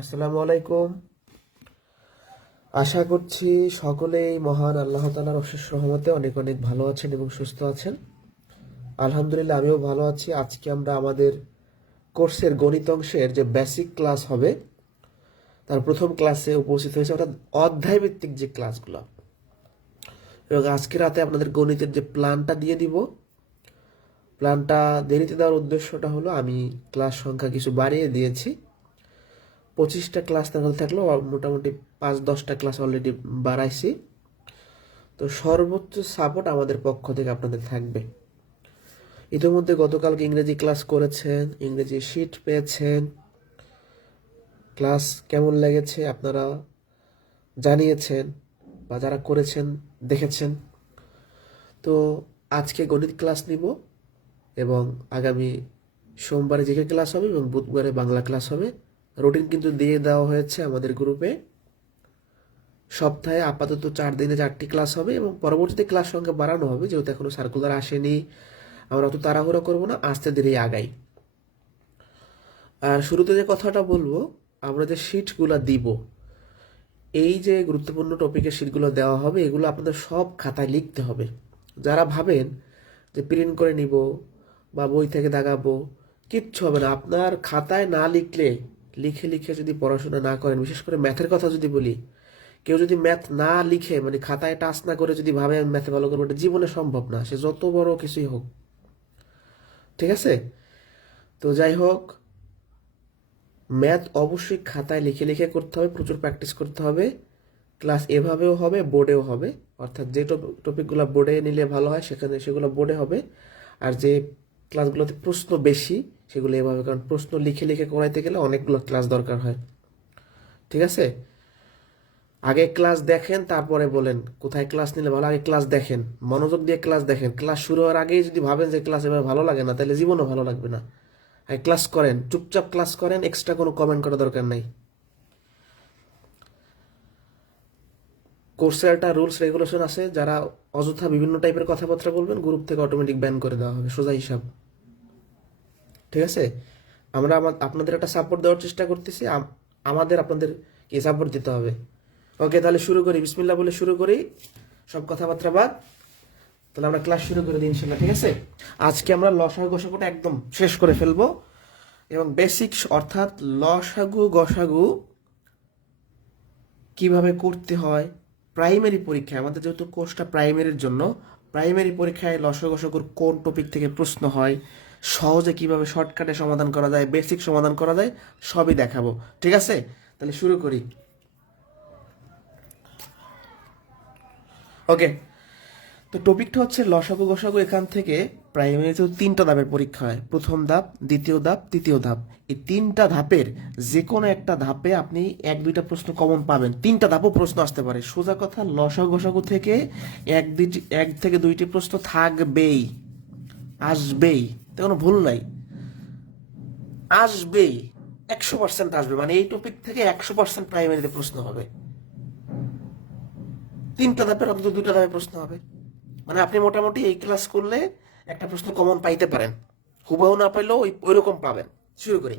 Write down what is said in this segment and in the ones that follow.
আসসালামু আলাইকুম। আশা করছি সকলেই মহান আল্লাহ তাআলার অশেষ রহমতে অনেক অনেক ভালো আছেন এবং সুস্থ আছেন। আলহামদুলিল্লাহ আমিও ভালো আছি। আজকে আমরা আমাদের কোর্সের গণিত অংশের যে বেসিক ক্লাস হবে তার প্রথম ক্লাসে উপস্থিত হয়েছে, অর্থাৎ অধ্যায় ভিত্তিক যে ক্লাসগুলো। এবং আজকে রাতে আপনাদের গণিতের যে প্ল্যানটা দিয়ে দিব, প্ল্যানটা দেরিতে দেওয়ার উদ্দেশ্যটা হলো আমি ক্লাস সংখ্যা কিছু বাড়িয়ে দিয়েছি। 25টা ক্লাস তাহলে থাকলেও মোটামুটি 5-10টা ক্লাস অলরেডি বাড়াইছি। তো সর্বোচ্চ সাপোর্ট আমাদের পক্ষ থেকে আপনাদের থাকবে। ইতিমধ্যে গতকালকে ইংরেজি ক্লাস করেছেন, ইংরেজি শিট পেয়েছেন। ক্লাস কেমন লেগেছে আপনারা জানিয়েছেন, বা যারা করেছেন দেখেছেন। তো আজকে গণিত ক্লাস নিব এবং আগামী সোমবারে জিকে ক্লাস হবে এবং বুধবারে বাংলা ক্লাস হবে। রুটিন কিন্তু দিয়ে দেওয়া হয়েছে আমাদের গ্রুপে। সপ্তাহে আপাতত 4 দিনে 4টি ক্লাস হবে এবং পরবর্তীতে ক্লাস সংখ্যা বাড়ানো হবে, যেহেতু এখনো সার্কুলার আসেনি। আমরা অত তাড়াহুড়ো করবো না, আস্তে ধীরে আগাই। আর শুরুতে যে কথাটা বলবো, আমরা যে শিটগুলো দিব, এই যে গুরুত্বপূর্ণ টপিকের শিটগুলো দেওয়া হবে, এগুলো আপনাদের সব খাতায় লিখতে হবে। যারা ভাবেন যে প্রিন্ট করে নিব বা বই থেকে দাগাবো, কিচ্ছু হবে না। আপনার খাতায় না লিখলে, লিখে লিখে যদি পড়াশোনা না করেন, বিশেষ করে ম্যাথের কথা যদি বলি, কেউ যদি ম্যাথ না লিখে, মানে খাতায় টাচ না করে যদি ভাবে আমি ম্যাথে ভালো করবো, এটা জীবনে সম্ভব না, সে যত বড় কিছুই হোক। ঠিক আছে? তো যাই হোক, ম্যাথ অবশ্যই খাতায় লিখে লিখে করতে হবে, প্রচুর প্র্যাকটিস করতে হবে। ক্লাস এভাবেও হবে, বোর্ডেও হবে। অর্থাৎ যে টপিকগুলো বোর্ডে নিলে ভালো হয় সেগুলো বোর্ডে হবে। আর যে ক্লাসগুলোতে প্রশ্ন বেশি সেগুলো এভাবে, কারণ প্রশ্ন লিখে লিখে করাইতে গেলে অনেকগুলো ক্লাস দরকার হয়। ঠিক আছে? আগে ক্লাস দেখেন, তারপরে বলেন কোথায় ক্লাস নিলে ভালো। আগে ক্লাস দেখেন, মনোযোগ দিয়ে ক্লাস দেখেন। ক্লাস শুরু হওয়ার আগেই যদি ভাবেন যে ক্লাস এবার ভালো লাগে না, তাহলে জীবনও ভালো লাগবে না। আগে ক্লাস করেন, চুপচাপ ক্লাস করেন, এক্সট্রা কোনো কমেন্ট করার দরকার নাই। কোর্সের একটা রুলস রেগুলেশন আছে, যারা অযথা বিভিন্ন টাইপের কথাবার্তা বলবেন গ্রুপ থেকে অটোমেটিক ব্যান করে দেওয়া হবে, সোজা হিসাব। ঠিক আছে? আমরা আপনাদের একটা সাপোর্ট দেওয়ার চেষ্টা করতেছি, আমাদের আপনাদের কি সাপোর্ট দিতে হবে। ওকে, তাহলে শুরু করি। বিসমিল্লাহ বলে শুরু করি, সব কথাবার্তা বাদ। তাহলে আমরা ক্লাস শুরু করে দিই ইনশাল্লাহ। ঠিক আছে? আজকে আমরা লসাগু গসাগুটা একদম শেষ করে ফেলবো এবং বেসিক্স, অর্থাৎ লসাগু গসাগু কিভাবে করতে হয় প্রাইমারি পরীক্ষায়। আমাদের যেহেতু কোর্সটা প্রাইমারির জন্য, প্রাইমারি পরীক্ষায় লসাগু গসাগুর কোন টপিক থেকে প্রশ্ন হয়, সহজে কিভাবে শর্টকাটে সমাধান করা যায়, বেসিক সমাধান করা যায়, সবই দেখাবো। ঠিক আছে? তাহলে শুরু করি। ওকে, তো টপিকটা হচ্ছে লসাগু গসাগু। এখান থেকে প্রাইমারিতে 3টা ধাপের পরীক্ষা হয়, প্রথম ধাপ, দ্বিতীয় ধাপ, তৃতীয় ধাপ। এই 3টা ধাপের যে কোনো একটা ধাপে আপনি 1-2টা প্রশ্ন কমন পাবেন। 3টা ধাপও প্রশ্ন আসতে পারে। সোজা কথা, লসাগু গসাগু থেকে 1 থেকে 2টি প্রশ্ন থাকবেই, আসবেই, তো কোনো ভুল নাই, আসবেই, 100% আসবে। মানে এই টপিক থেকে 100% প্রাইমারিতে প্রশ্ন হবে। 3টা ধাপের অন্তত 2টা ধাপে প্রশ্ন হবে। মানে আপনি মোটামুটি এই ক্লাস করলে একটা প্রশ্ন কমন পাইতে পারেন, হুবাহু না পাইলেও ওই রকম পাবেন। শুরু করি।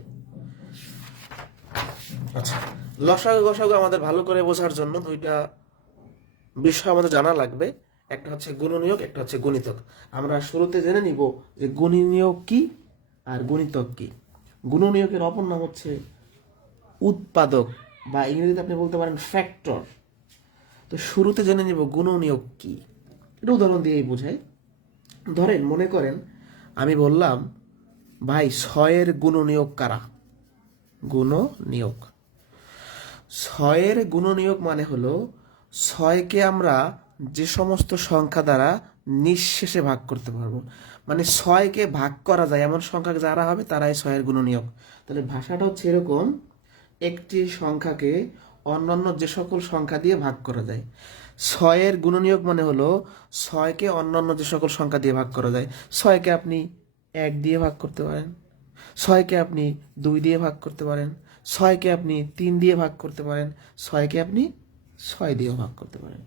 আচ্ছা, লসাগু গসাগু আমাদের ভালো করে বোঝার জন্য 2টা বিষয় আমাদের জানা লাগবে। একটা হচ্ছে গুণনীয়ক, একটা হচ্ছে গুণিতক। আমরা শুরুতে জেনে নিব যে গুণনীয়ক কি আর গুণিতক কি। গুণনীয়কের অপর নাম হচ্ছে উৎপাদক, বা ইংরেজিতে আপনি বলতে পারেন ফ্যাক্টর। তো শুরুতে জেনে নিব গুণনীয়ক কি। এটা উদাহরণ দিয়েই বোঝাই। ধরেন, মনে করেন আমি বললাম, ভাই 6-এর গুণনীয়ক কারা? গুণনীয়ক, 6-এর গুণনীয়ক মানে হলো 6কে আমরা যে সমস্ত সংখ্যা দ্বারা নিঃশেষে ভাগ করতে পারবো, মানে 6কে ভাগ করা যায় এমন সংখ্যা যারা হবে তারাই 6-এর গুণনীয়ক। তাহলে ভাষাটা হচ্ছে এরকম, একটি সংখ্যাকে অন্যান্য যে সকল সংখ্যা দিয়ে ভাগ করা যায়। 6-এর গুণনীয়ক মানে হলো 6কে অন্যান্য যে সকল সংখ্যা দিয়ে ভাগ করা যায়। 6কে আপনি 1 দিয়ে ভাগ করতে পারেন, 6কে আপনি 2 দিয়ে ভাগ করতে পারেন, 6কে আপনি 3 দিয়ে ভাগ করতে পারেন, 6কে আপনি 6 দিয়েও ভাগ করতে পারেন।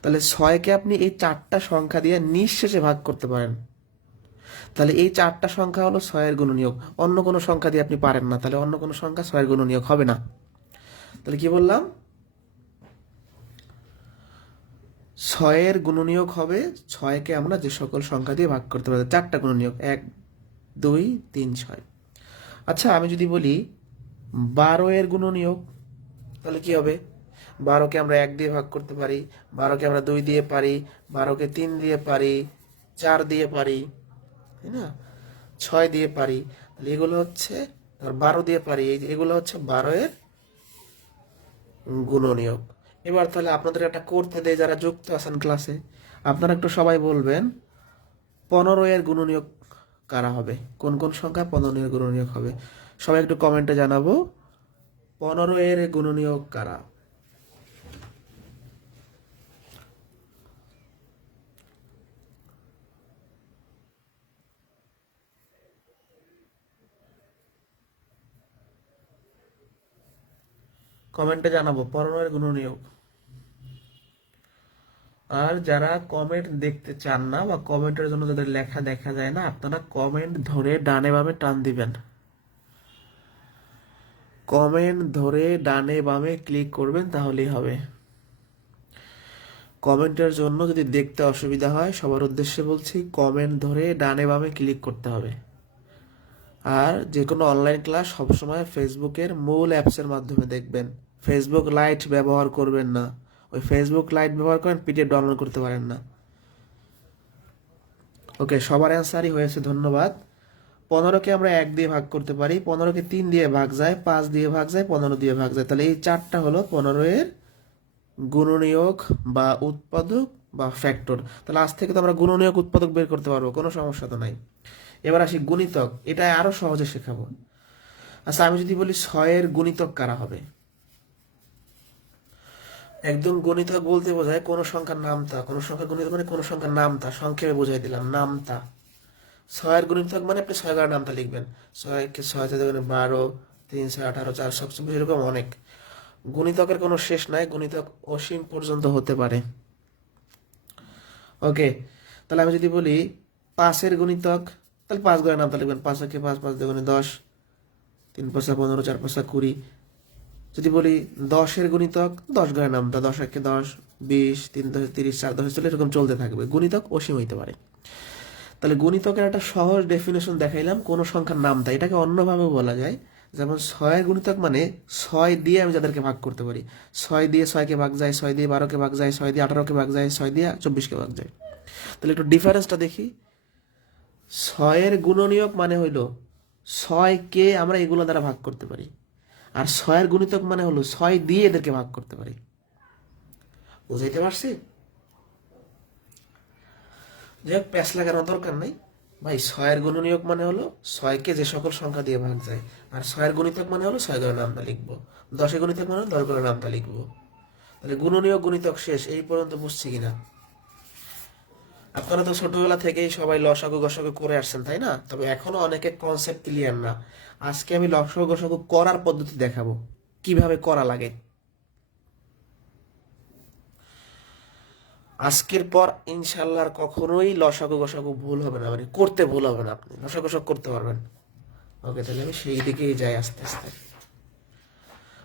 তাহলে 6কে আপনি এই 4টা সংখ্যা দিয়ে নিঃশেষে ভাগ করতে পারেন। তাহলে এই 4টা সংখ্যা হলো 6-এর গুণনীয়ক। অন্য কোনো সংখ্যা দিয়ে আপনি পারেন না, তাহলে অন্য কোনো সংখ্যা 6-এর গুণনীয়ক হবে না। তাহলে কি বললাম, 6-এর গুণনীয়ক হবে 6কে আমরা যে সকল সংখ্যা দিয়ে ভাগ করতে পারি, 4টা গুণনীয়ক, 1 2 3 6। আচ্ছা, আমি যদি বলি 12-এর গুণনীয়ক, তাহলে কি হবে? 12কে আমরা 1 দিয়ে ভাগ করতে পারি, 12কে আমরা 2 দিয়ে পারি, 12কে 3 দিয়ে পারি, 4 দিয়ে পারি, তাই না? 6 দিয়ে পারি। তাহলে এগুলো হচ্ছে 12 দিয়ে পারি, এগুলো হচ্ছে 12-এর গুণনীয়ক। এবার তাহলে আপনাদের একটা করতে দেয়, যারা যুক্ত আছেন ক্লাসে, আপনারা একটু সবাই বলবেন 15-এর গুণনীয়ক কারা হবে, কোন কোন সংখ্যা 15-এর গুণনীয়ক হবে। সবাই একটু কমেন্টে জানাবো 15-এর গুণনীয়ক কারা। কমেন্টে জানাবো 15-এর গুণনীয়ক। আর যারা কমেন্ট দেখতে চান না বা কমেন্টের জন্য যাদের লেখা দেখা যায় না, আপনারা কমেন্ট ধরে ডানে বামে টান দিবেন, কমেন্ট ধরে ডানে বামে ক্লিক করবেন, তাহলেই হবে। কমেন্টের জন্য যদি দেখতে অসুবিধা হয়, সবার উদ্দেশ্যে বলছি, কমেন্ট ধরে ডানে বামে ক্লিক করতে হবে। আর যে কোনো অনলাইন ক্লাস সবসময় ফেসবুকের মূল অ্যাপসের মাধ্যমে দেখবেন। ফেসবুক লাইট ব্যবহার করবেন না। ওই ফেসবুক লাইট ব্যবহার করেন, পিডিএফ ডাউনলোড করতে পারেন না। ওকে, সবার অ্যান্সারই হয়েছে, ধন্যবাদ। 15কে আমরা 1 দিয়ে ভাগ করতে পারি, 15কে 3 দিয়ে ভাগ যায়, 5 দিয়ে ভাগ যায়, 15 দিয়ে ভাগ যায়। তাহলে এই 4টা হলো 15-এর গুণনীয়ক বা উৎপাদক বা ফ্যাক্টর। তাহলে আজ থেকে তো আমরা গুণনীয়ক উৎপাদক বের করতে পারবো, কোনো সমস্যা তো নাই। এবার আসি গুণিতক, এটা আরো সহজে শেখাবো। আচ্ছা, আমি যদি বলি 6-এর গুণিতক কারা হবে? একদম গণিতক বলতে বোঝায় কোনো সংখ্যার নামতা, কোনো সংখ্যার গুণিতক মানে কোনো সংখ্যার নামতা, সংক্ষেপে বোঝাই দিলাম, নামতা। 6-এর গুণিতক মানে আপনি 6 ঘরের নামতা লিখবেন, 6কে 6 তে 12, 3 6 18 4 সবচেয়ে এরকম অনেক। গুণিতকের কোনো শেষ নাই, গুণিতক অসীম পর্যন্ত হতে পারে। ওকে, তাহলে আমি যদি বলি 5-এর গুণিতক, তাহলে 5 ঘরের নামতা লিখবেন, 5 একে 5, 5 দুগুণে 10, 3 5 15, 4 5 20। যদি বলি 10-এর গুণিতক, 10 ঘরের নামতা, 10 একে 10, 20, 3 10 30, 4 10 চলে, এরকম চলতে থাকবে। গুণিতক অসীম হইতে পারে। তাহলে গুণিতকের একটা সহজ ডেফিনেশন দেখাইলাম, কোন সংখ্যার নামতা। এটাকে অন্যভাবে বলা যায়, যেমন 6-এর গুণিতক মানে 6 দিয়ে আমি যাদেরকে ভাগ করতে পারি, 6 দিয়ে 6কে ভাগ যায়, 6 দিয়ে 12কে ভাগ যায়, 6 দিয়ে 18কে ভাগ যায়, 6 দিয়ে 24কে ভাগ যায়। তাহলে একটু ডিফারেন্সটা দেখি। 6-এর গুণনীয়ক মানে হইল 6কে আমরা এগুলো দ্বারা ভাগ করতে পারি, আর 6-এর গুণিতক মানে হলো 6 দিয়ে এদেরকে ভাগ করতে পারি। বুঝাইতে পারছি? যাই হোক, প্যাঁচ লাগানোর দরকার নাই ভাই। 6-এর গুণনীয়ক মানে হলো 6কে যে সকল সংখ্যা দিয়ে ভাগ যায়, আর 6-এর গুণিতক মানে হলো 6 ঘরের নামটা লিখবো, 10-এর গুণিতক মানে হলো 10 ঘরের নামটা লিখবো। তাহলে গুণনীয়ক গুণিতক শেষ। এই পর্যন্ত বুঝছি কিনা? আপনারা তো ছোটবেলা থেকেই সবাই লসাগু গসাগু করে আসছেন, তাই না? তবে এখনো অনেকে কনসেপ্ট ক্লিয়ার না। আজকে আমি লসাগু গসাগু করার পদ্ধতি দেখাবো, কিভাবে করা লাগে। আজকের পর ইনশাল্লাহ আর কখনোই লসাগু গসাগু ভুল হবে না, মানে করতে ভুল হবে না, আপনি লসাগু গসাগু করতে পারবেন। ওকে, তাহলে আমি সেই দিকেই যাই আস্তে আস্তে।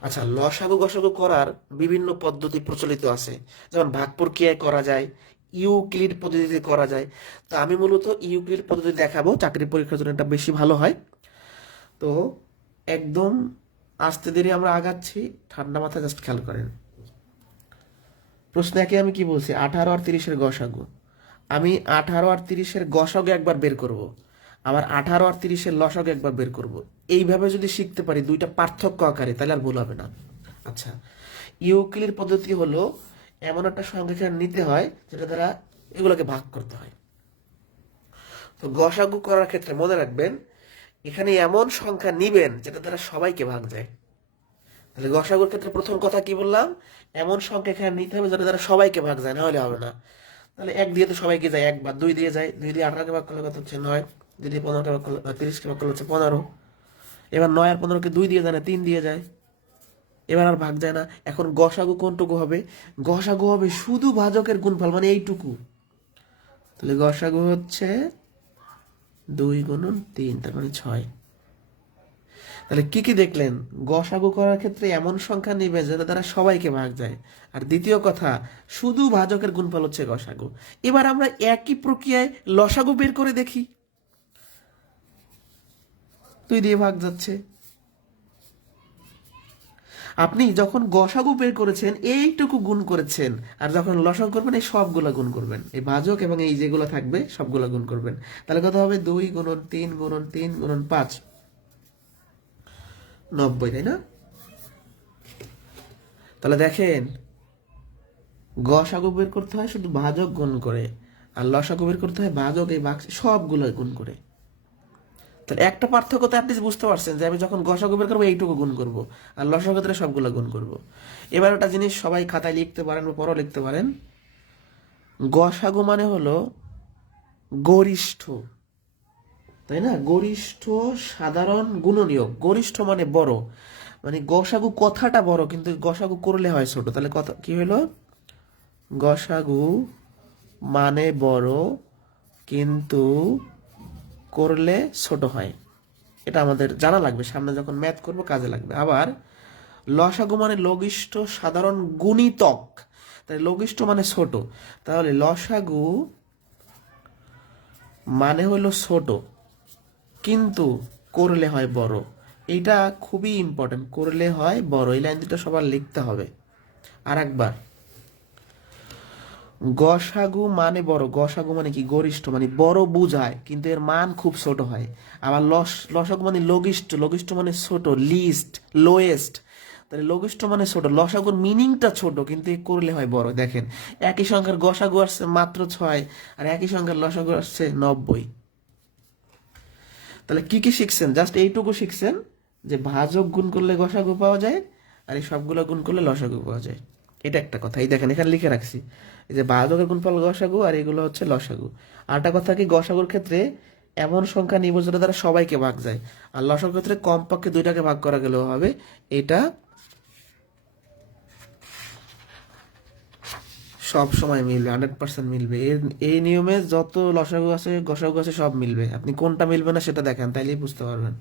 আচ্ছা, লসাগু গসাগু করার বিভিন্ন পদ্ধতি প্রচলিত আছে, যেমন ভাগ প্রক্রিয়ায় করা যায়, ইউক্লিড পদ্ধতিতে করা যায়। তো আমি মূলত ইউক্লিড পদ্ধতি দেখাবো, চাকরি পরীক্ষার জন্য এটা বেশি ভালো হয়। তো একদম আস্তে ধীরে আমরা আগাচ্ছি, ঠান্ডা মাথায় জাস্ট খেয়াল করেন। প্রশ্ন একে আমি কি বলছি, 18 আর 30-এর গসাগু। আমি 18 আর 30-এর গসাগু একবার বের করব, আবার 18 আর 30-এর লসাগু একবার বের করব। এইভাবে যদি শিখতে পারি দুইটা পার্থক্য আকারে, তাহলে আর ভুল হবে না। আচ্ছা, ইউক্লিড পদ্ধতি হলো এমন একটা সংখ্যা নিতে হয় যেটা দ্বারা এগুলোকে ভাগ করতে হয়। তো গসাগু করার ক্ষেত্রে মনে রাখবেন, এখানে এমন সংখ্যা নিবেন যেটা দ্বারা সবাইকে ভাগ যায়। তাহলে গসাগুর ক্ষেত্রে প্রথম কথা কি বললাম, এমন সংখ্যা এখানে নিতে হবে যেটা দ্বারা সবাইকে ভাগ যায়, না হলে হবে না। তাহলে 1 দিয়ে তো সবাইকে যায় একবার, 2 দিয়ে যায়, 2 দিয়ে 18কে ভাগ করলে কত হচ্ছে 9, 2 দিয়ে 15কে ভাগ করলে 30কে ভাগ করলে হচ্ছে 15। এবার 9 আর 15কে 2 দিয়ে যায় না, 3 দিয়ে যায়, এবার আর ভাগ যায় না। এখন গসাগু কোনটুকু হবে? গসাগু হবে শুধু ভাজকের গুণফল, মানে এইটুকু। তাহলে গসাগু হচ্ছে 2 গুণন 3 তার মানে 6। তাহলে কি কি দেখলেন? গসাগু করার ক্ষেত্রে এমন সংখ্যা নিবে যেটা দ্বারা সবাইকে ভাগ যায়। আর দ্বিতীয় কথা, শুধু ভাজকের গুণফল হচ্ছে গসাগু। এবার আমরা একই প্রক্রিয়ায় লসাগু বের করে দেখি। 2 দিয়ে ভাগ যাচ্ছে। আপনি যখন গসাগু বের করেছেন এইটুকু গুণ করেছেন, আর যখন লসাগু করবেন এই সবগুলা গুণ করবেন, এই ভাজক এবং এই যেগুলো থাকবে সবগুলা গুণ করবেন। তাহলে কত হবে? 2 গুণন 3 গুণন 3 গুণন 5, 90, তাই না? তাহলে দেখেন, গসাগু বের করতে হয় শুধু ভাজক গুণ করে, আর লসাগু বের করতে হয় ভাজক এই বাক্স সবগুলো গুণ করে। তাহলে একটা পার্থক্য তো আপনি বুঝতে পারছেন যে আমি যখন গসাগু বের করবো এইটুকু গুণ করব, আর লসাগু ক্ষেত্রে সবগুলো গুণ করব। এবার একটা জিনিস সবাই খাতায় লিখতে পারেন বা পরও লিখতে পারেন, গসাগু মানে হলো গরিষ্ঠ, তাই না? গরিষ্ঠ সাধারণ গুণনীয়ক। গরিষ্ঠ মানে বড়, মানে গসাগু কথাটা বড় কিন্তু গসাগু করলে হয় ছোট। তাহলে কথা কি হলো? গসাগু মানে বড় কিন্তু করলে ছোট হয়। এটা আমাদের জানা লাগবে, সামনে যখন ম্যাথ করব কাজে লাগবে। আবার লসাগু মানে লঘিষ্ঠ সাধারণ গুণিতক, তাই লঘিষ্ঠ মানে ছোট, তাহলে লসাগু মানে হলো ছোট কিন্তু করলে হয় বড়। এটা খুবই ইম্পর্টেন্ট, করলে হয় বড়। এই লাইন দুটো সবার লিখতে হবে। আর একবার, গসাগু মানে বড়, গসাগু মানে কি? গরিষ্ঠ, মানে বড় বুঝায় কিন্তু এর মান খুব ছোট হয়। আবার লসাগু মানে লঘিষ্ঠ, লঘিষ্ঠ মানে ছোট, লিস্ট, লোয়েস্ট। তাহলে লঘিষ্ঠ মানে ছোট, লসাগুর মিনিংটা ছোট কিন্তু এ করলে হয় বড়। দেখেন, একই সংখ্যার গসাগু আসছে মাত্র 6, আর একই সংখ্যার লসাগু আসছে 90। তাহলে কি কি শিখছেন? জাস্ট এইটুকু শিখছেন যে ভাজক গুণ করলে গসাগু পাওয়া যায়, আর এই সবগুলো গুণ করলে লসাগু পাওয়া যায়। এটা একটা কথা। এই দেখেন এখানে লিখে রাখছি, এই যে ভাজকের গুণফল গসাগু আর এগুলো হচ্ছে লসাগু। আরেকটা কথা কি, গসাগুর ক্ষেত্রে এমন সংখ্যা নিব যেটা দ্বারা সবাইকে ভাগ যায়, আর লসাগুর ক্ষেত্রে কমপক্ষে 2টাকে ভাগ করা গেলেও হবে। এটা সব সময় মিলবে, 100% মিলবে। এই নিয়মে যত লসাগু আছে গসাগু আছে সব মিলবে। আপনি কোনটা মিলবে না সেটা দেখেন, তাইলেই বুঝতে পারবেন।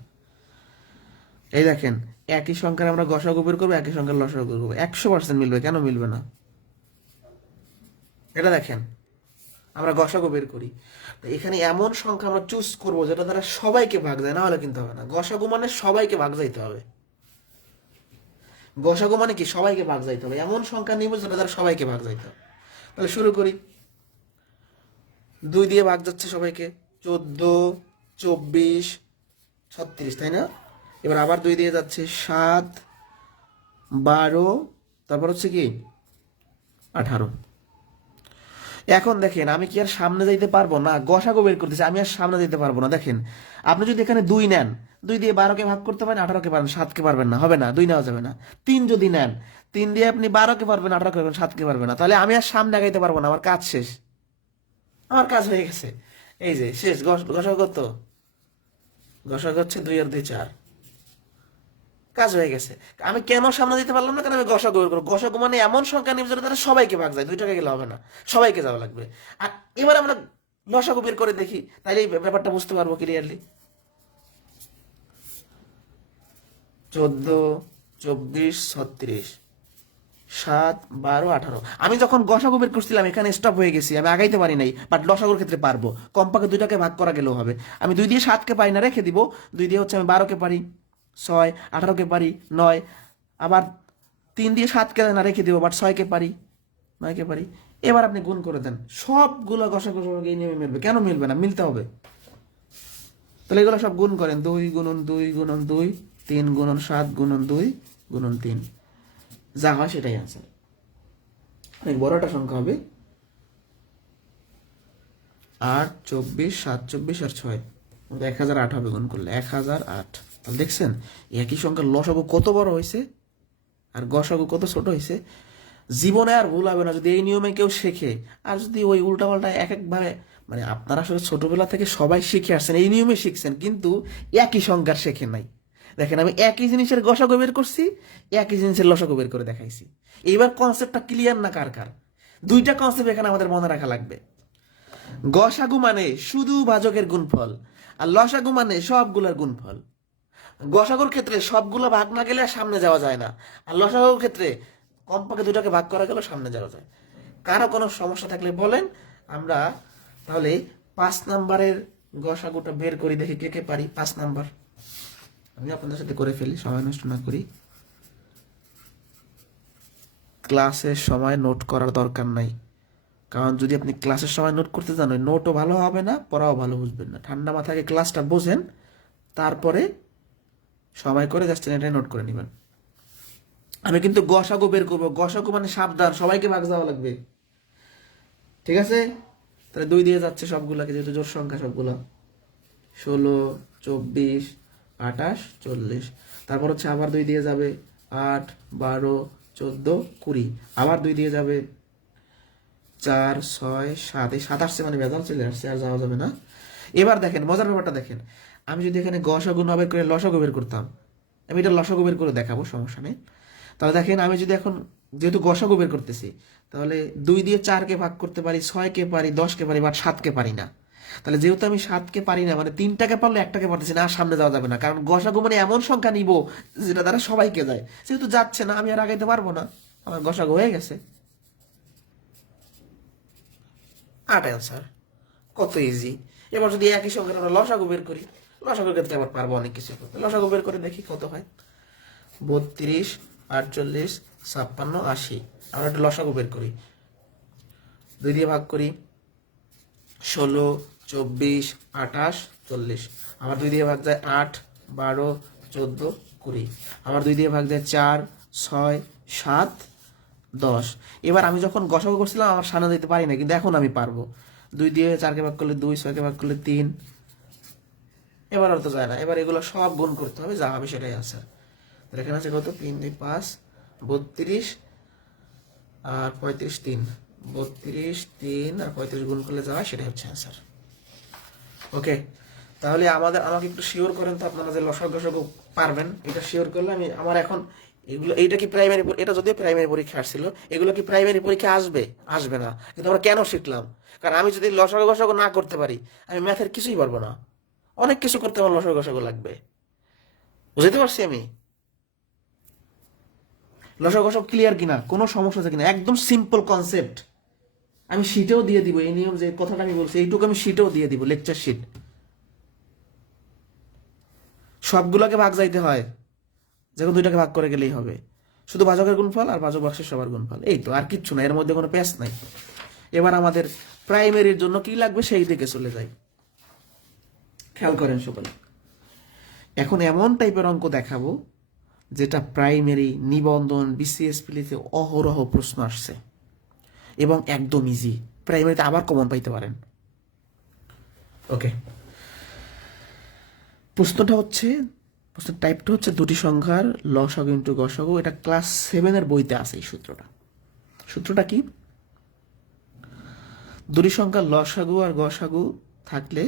এই দেখেন, একই সংখ্যার আমরা গসাগু বের করবো, একই সংখ্যার লসাগু বের করবো, 100% মিলবে। কেন মিলবে না? এটা দেখেন, আমরা গসাগু বের করি, তো এখানে এমন সংখ্যা আমরা চুজ করবো যেটা দ্বারা সবাইকে ভাগ যায়, না হলে কিন্তু হবে না। গসাগু মানে সবাইকে ভাগ যাইতে হবে। গসাগু মানে কি? সবাইকে ভাগ যাইতে হবে, এমন সংখ্যা নিব যেটা দ্বারা সবাইকে ভাগ যাইতে হবে। তাহলে শুরু করি। 2 দিয়ে ভাগ যাচ্ছে সবাইকে, 14, 24, 36, তাই না? এবার আবার 2 দিয়ে যাচ্ছে 7, 12, তারপর হচ্ছে কি 18। এখন দেখেন, আমি কি আর সামনে যাইতে পারবো না? গসাগু বের করতেছি, আমি আর সামনে যেতে পারবো না। দেখেন, আপনি যদি এখানে 2 নেন, 2 দিয়ে 12কে ভাগ করতে পারেন, 18কে পারেন, 7কে পারবেন না, হবে না, 2 নেওয়া যাবে না। 3 যদি নেন, 3 দিয়ে আপনি 12কে পারবেন, 18কে পারবেন, 7কে পারবেন না। তাহলে আমি আর সামনে আগাইতে পারবো না, আমার কাজ শেষ। আমার কাজ হয়ে গেছে, এই যে শেষ। গসাগু কত? গসাগু হচ্ছে 2 আর 2 4, কাজ হয়ে গেছে। আমি কেন সামনে দিতে পারলাম না? কারণ আমি গসাগু বের করবো। গসাগু মানে এমন সংখ্যা নিব যেটা তারা সবাইকে ভাগ যায়, 2টাকে গেলে হবে না, সবাইকে যাওয়া লাগবে। আর এবার আমরা লসাগু বের করে দেখি, তাইলে এই ব্যাপারটা বুঝতে পারবো ক্লিয়ারলি। 14, 24, 36, 7, 12, 18। আমি যখন গসাগু বের করছিলাম এখানে স্টপ হয়ে গেছি, আমি আগাইতে পারি নাই। বাট লসাগুর ক্ষেত্রে পারবো, কমপক্ষে 2টাকে ভাগ করা গেলেও হবে। আমি 2 দিয়ে 7কে পারি না, রেখে দিব। 2 দিয়ে হচ্ছে আমি 12কে পারি, 6, 18কে পারি, 9। আবার 3 দিয়ে 7কে না রেখে দিব, বাট 6কে পারি, 9কে পারি। এবার আপনি গুণ করে দেন, সবগুলো গসাগু এই নিয়মে মিলবে। কেন মিলবে না? মিলতে হবে। তাহলে এগুলো সব গুণ করেন, 2 গুণন 2 গুণন 2, 3 গুণন 7 গুণন 2 গুণন 3, যা হয় সেটাই আনসার। অনেক বড় একটা সংখ্যা হবে। 8, 24, 7, 24 আর 6, 1008 হবে গুণ করলে, 1008। তাহলে দেখছেন একই সংখ্যার লসাগু কত বড় হয়েছে আর গসাগু কত ছোট হয়েছে। জীবনে আর ভুল হবে না যদি এই নিয়মে কেউ শেখে। আর যদি ওই উল্টাপাল্টা এক একভাবে, মানে আপনারা আসলে ছোটবেলা থেকে সবাই শিখে আসছেন, এই নিয়মে শিখছেন, কিন্তু একই সংখ্যার শেখেন নাই। দেখেন, আমি একই জিনিসের গসাগু বের করছি, একই জিনিসের লসাগু বের করে দেখাইছি। এইবার কনসেপ্টটা ক্লিয়ার না কার কার? 2টা কনসেপ্ট এখানে আমাদের মনে রাখা লাগবে। গসাগু মানে শুধু ভাজকের গুণফল, আর লসাগু মানে সবগুলোর গুণফল। গসাগুর ক্ষেত্রে সবগুলো ভাগ না গেলে আর সামনে যাওয়া যায় না, আর লসাগুর ক্ষেত্রে কমপক্ষে দুটাকে ভাগ করা গেলেও সামনে যাওয়া যায়। কারো কোনো সমস্যা থাকলে বলেন, আমরা তাহলে 5 নাম্বারের গসাগুটা বের করি, দেখি কে কে পারি। 5 নাম্বার আমি আপনাদের সাথে করে ফেলি, সময় নষ্ট না করি। ক্লাসের সময় নোট করার দরকার নাই, কারণ যদি আপনি ক্লাসের সময় নোট করতে জানো, নোটও ভালো হবে না, পড়াও ভালো বুঝবেন না। ঠান্ডা মাথায় ক্লাসটা বোঝেন, তারপরে সময় করে জাস্ট এটাই নোট করে নেবেন। আমি কিন্তু গসাগু বের করবো, গসাগু মানে সাবধান, সবাইকে ভাগ যাওয়া লাগবে, ঠিক আছে? তাহলে 2 দিয়ে যাচ্ছে সবগুলাকে, যেহেতু জোর সংখ্যা সবগুলা। 16, 24, 28, 40। তারপর হচ্ছে আবার 2 দিয়ে যাবে 8, 12, 14, 20। আবার 2 দিয়ে যাবে 4, 6, 7। এই 7 আসছে মানে ভেজাল চলে আসছে, আর যাওয়া যাবে না। এবার দেখেন মজার ব্যাপারটা দেখেন, আমি যদি এখানে গসাগু না বের করে লসাগু বের করতাম, আমি এটা লসাগু বের করে দেখাবো, সমস্যা নেই। তাহলে দেখেন আমি যদি এখন যেহেতু গসাগু বের করতেছি, তাহলে 2 দিয়ে 4কে ভাগ করতে পারি, 6কে পারি, 10কে পারি, বাট 7কে পারি না। তাহলে যেহেতু আমি 7কে পারি না, মানে 3টাকে পারলে 1টাকে পারতেছি না, আর সামনে যাওয়া যাবে না, কারণ গসাগু মানে এমন সংখ্যা নিব যেটা দ্বারা সবাইকে যায়। যেহেতু যাচ্ছে না, আমি আর আগাইতে পারবো না, আমার গসাগু হয়ে গেছে। 8 অ্যান্সার, কত ইজি। এবার যদি একই সঙ্গে আমরা লসাগু বের করি, লসাগুর ক্ষেত্রে আবার পারবো অনেক কিছু করতে। লসাগু বের করে দেখি কত হয়। 32, 48, 56, 80। আমরা একটা লসাগু বের করি, 2 দিয়ে ভাগ করি। 16, 24, 28, 40। আবার 2 দিয়ে ভাগ যায় 8, 12, 14, 20। আবার 2 দিয়ে ভাগ যায় 4, 6, 7, 10। এবার আমি যখন গসাগু করছিলাম আমার সামনে দিতে পারি না, কিন্তু এখন আমি পারবো। 2 দিয়ে 4কে ভাগ করলে 2, 6কে ভাগ করলে 3। এবার আর তো যায় না, এবার এগুলো সব গুণ করতে হবে, যা হবে সেটাই আনসার। এখানে আছে কত? 3, 2, 5, 32 আর 35, 3। 32, 3 আর 35 গুণ করলে যা হয় সেটাই হচ্ছে অ্যান্সার। ওকে, তাহলে আমাকে একটু শিওর করেন তো আপনারা যে লসাগু গসাগু পারবেন, এটা শিওর করলে আমি আমার এখন এগুলো, এইটা কি প্রাইমারি, এটা যদিও প্রাইমারি পরীক্ষা আসছিল, এগুলো কি প্রাইমারি পরীক্ষা আসবে? আসবে না। কিন্তু আমরা কেন শিখলাম? কারণ আমি যদি লসাগু গসাগু না করতে পারি, আমি ম্যাথের কিছুই পারবো না। অনেক কিছু করতে আমার লসাগু গসাগু লাগবে, বুঝতে পারছি আমি। লসাগু সব ক্লিয়ার কিনা, কোনো সমস্যা আছে কিনা, একদম সিম্পল কনসেপ্ট। আমি শিটেও দিয়ে দিব এই নিয়ম, যে কথাটা আমি বলছি এইটুকু আমি শিটেও দিয়ে দিব, লেকচার শিট। সবগুলোকে ভাগ যাইতে হয়, যখন 2টাকে ভাগ করে গেলেই হবে। শুধু ভাজকের গুণফল আর ভাজক বাক্সের সবার গুণফল, এই তো, আর কিচ্ছু না, এর মধ্যে কোনো প্যাচ নাই। এবার আমাদের প্রাইমারির জন্য কি লাগবে সেই দিকে চলে যাই, খেয়াল করেন সকলে। এখন এমন টাইপের অঙ্ক দেখাবো যেটা প্রাইমারি, নিবন্ধন, বিসিএসপিতে অহরহ প্রশ্ন আসছে এবং একদম ইজি, প্রাইমারিতে আবার কমন পাইতে পারেন। ওকে, প্রশ্নের টাইপটা হচ্ছে দুটি সংখ্যার লসাগু ইন্টু গসাগু। এটা ক্লাস 7-এর বইতে আছে এই সূত্রটা কি? দুটি সংখ্যার লসাগু আর গসাগু থাকলে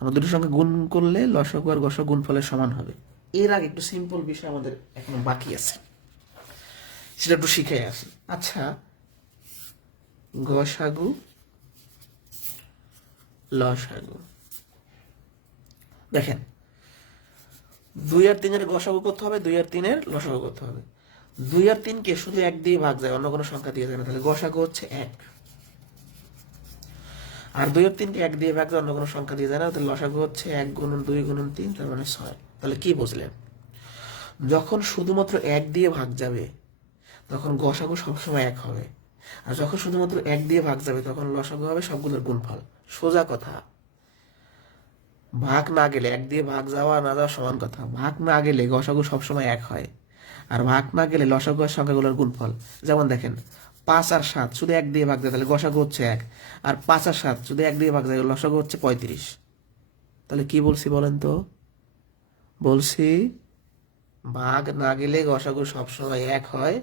আমরা দুটি সংখ্যা গুণ করলে লসাগু আর গসাগু গুণফলের সমান হবে। এর আগে একটু সিম্পল বিষয় আমাদের এখনো বাকি আছে, সেটা একটু শিখে আসি। আচ্ছা, গসাগু লসাগু দেখেন, 2 আর 3-এর গসাগু করতে হবে, 2 আর 3-এর লসাগু করতে হবে। 2 আর 3কে শুধু 1 দিয়ে ভাগ যায়, অন্য কোনো সংখ্যা দিয়ে যায় না, তাহলে গসাগু হচ্ছে 1। আর 2 আর 3কে 1 দিয়ে ভাগ যায়, অন্য কোনো সংখ্যা দিয়ে যায় না, তাহলে লসাগু হচ্ছে 1 গুণন 2 গুণন 3, তার মানে 6। তাহলে কি বুঝলেন? যখন শুধুমাত্র 1 দিয়ে ভাগ যাবে তখন গসাগু সবসময় 1 হবে, আর যখন শুধুমাত্র 1 দিয়ে ভাগ যাবে তখন লসাগু হবে সবগুলোর গুণফল। সোজা কথা। ভাগ না গেলে 1 দিয়ে ভাগ যাওয়া না যাওয়া সমান কথা। ভাগ না গেলে গসাগু সবসময় 1 হয়, আর ভাগ না গেলে লসাগু আর সংখ্যাগুলোর গুণফল। যেমন দেখেন 5 আর 7 শুধু 1 দিয়ে ভাগ যায়, তাহলে গসাগু হচ্ছে 1। আর 5 আর 7 শুধু 1 দিয়ে ভাগ যায়, লসাগু হচ্ছে 35। তাহলে কি বলছি বলেন তো? বলছি ভাগ না গেলে গসাগু সবসময় 1 হয়,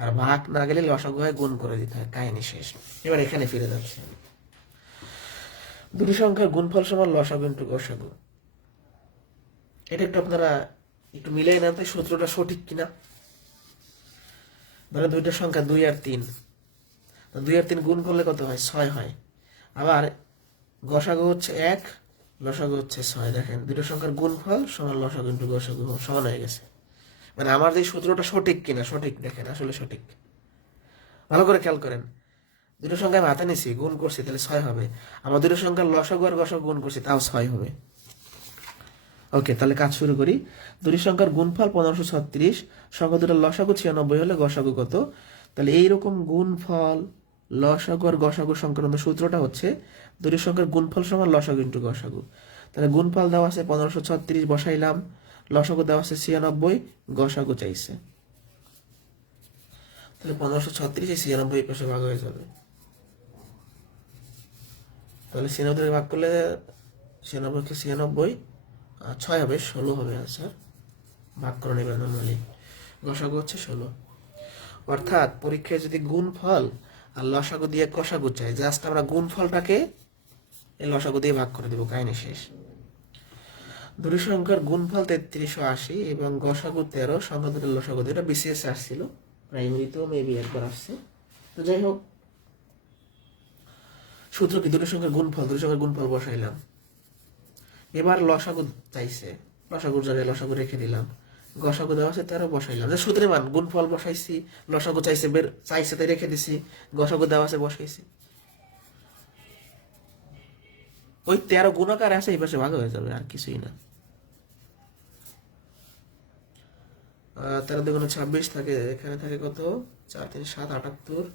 আর ভাগ না গেলে লসাগু হয় গুণ করে দিতে হয়, কাহিনী শেষ। এবার এখানে ফিরে যাচ্ছে, দুটি সংখ্যার গুণফল সমান লসাগু ইন্টু গসাগু। এটা একটু আপনারা একটু মিলাই নেন তো সূত্রটা সঠিক কিনা। ধরেন দুইটা সংখ্যা 2 আর 3, 2 আর 3 গুণ করলে কত হয়? 6 হয়। আবার গসাগু হচ্ছে 1, লসাগু হচ্ছে 6। দেখেন দুটো সংখ্যার গুণফল সমান লসাগু ইন্টু গসাগু সমান হয়ে গেছে। মানে আমার যে সূত্রটা সঠিক কিনা, সঠিক দেখেন আসলে সঠিক। ভালো করে খেয়াল করেন, দুটো সংখ্যা আমি হাতে নিছি, গুণ করছি, তাহলে 6 হবে। আমার দুটো সংখ্যার লসাগু আর গসাগু গুণ করছি, তাও 6 হবে। ওকে, তাহলে কাজ শুরু করি। দুটি সংখ্যার গুণফল 1536, সংখ্যা দুটোর লসাগু 96 হলে গসাগু কত? তাহলে এইরকম গুণফল লসাগু আর গসাগু সংক্রান্ত সূত্রটা হচ্ছে দুটি সংখ্যার গুণফল সমান লসাগু ইন্টু গসাগু। তাহলে গুণফল দেওয়া আছে 1536, বসাইলাম। লসাগু দেওয়া আছে 96, গসাগু চাইছে। তাহলে 1536 96 এই পাশে ভাগ হয়ে যাবে। তাহলে 96 ভাগ করলে 96 96 6 হবে, 16 হবে আনসার। ভাগ করে নেবেন নর্মালি। গসাগু হচ্ছে 16। অর্থাৎ পরীক্ষায় যদি গুণফল আর লসাগু দিয়ে গসাগু চাই, জাস্ট আমরা গুণফলটাকে এই লসাগু দিয়ে ভাগ করে দেবো, কাহিনী শেষ। দুটি সংখ্যার গুণফল 3380 এবং গসাগু 13, সংখ্যা দুটোর লসাগু, এটা বিসিএস আসছিল, প্রাইমারিতেও মেবি একবার আসছে। তো যাই হোক, সূত্র কি? দুটি সংখ্যার গুণফল, দুটি সংখ্যার গুণফল বসাইলাম। এবার লসাগু চাইছে, লসাগুর জায়গায় লসাগু রেখে দিলাম। গসাগু দেওয়া আছে 13, বসাইলাম। যে সূত্রের মান, গুণফল বসাইছি, লসাগু চাইছে, চাইছে তাই রেখে দিছি, গসাগু দেওয়া আছে বসাইছি। ওই 13 গুণাকার আছে, এই পাশে ভাগ হয়ে যাবে, আর কিছুই না। 13 দুগুণে 26 থাকে, এখানে থাকে কত? 4 3 7 78,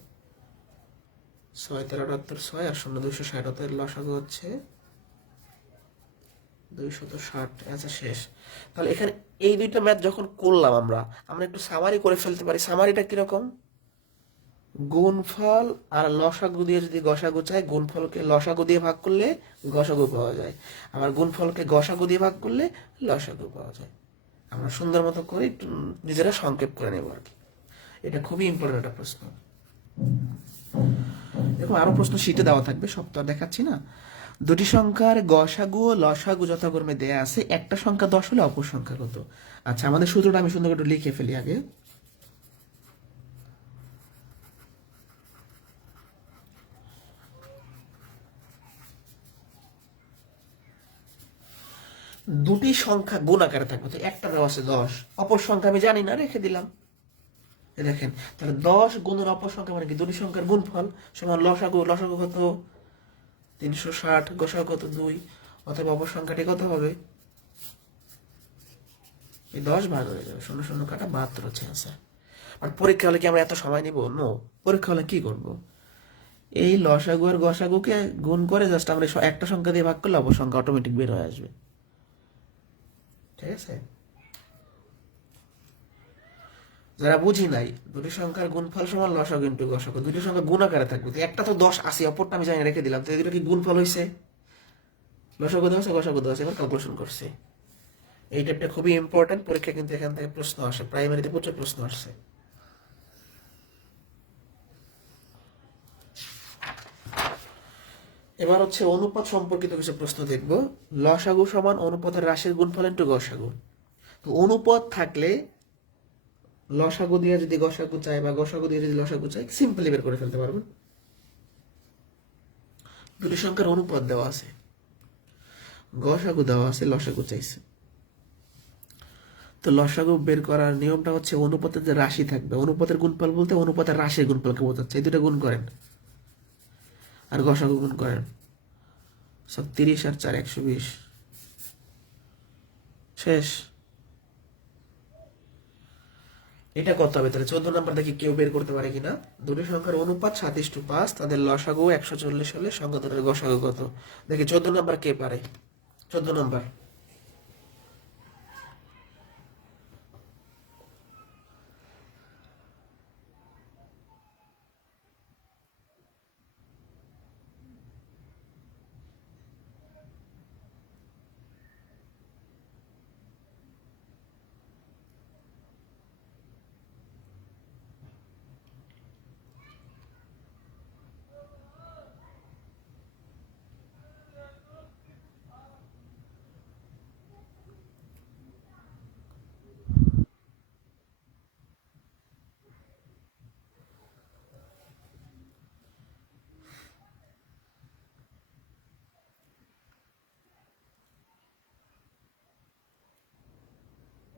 6 13 78, 6 আর 0 260, লসাগু হচ্ছে 260। আচ্ছা শেষ। তাহলে এখানে এই দুইটা ম্যাথ যখন করলাম আমরা আমরা একটু সামারি করে ফেলতে পারি। সামারিটা কিরকম? গুণফল আর লসাগু দিয়ে যদি গসাগু চাই, গুণফলকে লসাগু দিয়ে ভাগ করলে গসাগু পাওয়া যায়, আবার গুণফলকে গসাগু দিয়ে ভাগ করলে লসাগু পাওয়া যায়। আমরা সুন্দর মতো করে একটু নিজেরা সংক্ষেপ করে নেব আর কি। এটা খুবই ইম্পর্টেন্ট একটা প্রশ্ন। দেখো আরো প্রশ্ন শীটে দেওয়া থাকবে, সব তো আর দেখাচ্ছি না। দুটি সংখ্যার গসাগু ও লসাগু যথাক্রমে দেয়া আছে, একটা সংখ্যা 10 হলে অপর সংখ্যা কত? আচ্ছা, আমাদের সূত্রটা আমি সুন্দর করে লিখে ফেলি আগে। দুটি সংখ্যা গুণ আকারে থাকবে, তো একটা দেওয়া আছে 10, অপর সংখ্যা আমি জানি না, রেখে দিলাম। দেখেন, তাহলে 10 গুণের অপর সংখ্যা মানে কি? দুটি সংখ্যার গুণফল সমান লসাগু। লসাগু কত? 360, গসাগু কত? 2। অথবা অপর সংখ্যাটি কত হবে? এই 10 ভাগ হয়ে যাবে, 0 0 কাটা 72 হচ্ছে আনসার। আর পরীক্ষা হলে কি আমরা এত সময় নিব? নো। পরীক্ষা হলে কি করব? এই লসাগু আর গসাগুকে গুণ করে জাস্ট আমরা একটা সংখ্যা দিয়ে ভাগ করলে অপর সংখ্যা অটোমেটিক বের হয়ে আসবে। ঠিক আছে? যারা বুঝি নাই, দুটি সংখ্যার গুণফল সমান লসাগু ইন্টু গসাগু, দুটি সংখ্যা গুণ আকারে থাকবে, তো একটা তো 10 আসি, অপরটা আমি জানি রেখে দিলাম, তো এই দুটো কি গুণফল হয়েছে? লসাগু দেওয়া আছে, গসাগু দেওয়া আছে, এবার ক্যালকুলেশন করছে। এই টাইপটা খুবই ইম্পর্টেন্ট, পরীক্ষা কিন্তু এখান থেকে প্রশ্ন আসে, প্রাইমারিতে প্রচুর প্রশ্ন আসছে। এবার হচ্ছে অনুপাত সম্পর্কিত কিছু প্রশ্ন দেখব। লসাগু সমান অনুপাতের রাশির গুণফল ইন্টু গসাগু। তো অনুপাত থাকলে লসাগু দিয়ে যদি গসাগু চাই বা গসাগু দিয়ে যদি লসাগু চাই, সিম্পলি বের করে ফেলতে পারবেন। দুটি সংখ্যার অনুপাত দেওয়া আছে, গসাগু দেওয়া আছে, লসাগু চাইছে। তো লসাগু বের করার নিয়মটা হচ্ছে অনুপাতের যে রাশি থাকবে, অনুপাতের গুণফল বলতে অনুপাতের রাশির গুণফলকে বোঝাচ্ছে, এই দুটো গুণ করেন আর গসাগু গুণ করেন, সব 30 আর 4 120, শেষ। এটা কত হবে? তাহলে 14 নাম্বার দেখি কেউ বের করতে পারে কিনা। দুটি সংখ্যার অনুপাত 7:5, তাদের লসাগু 140 হলে সংখ্যা দুটোর গসাগু কত? দেখি 14 নাম্বার কে পারে। 14 নাম্বার।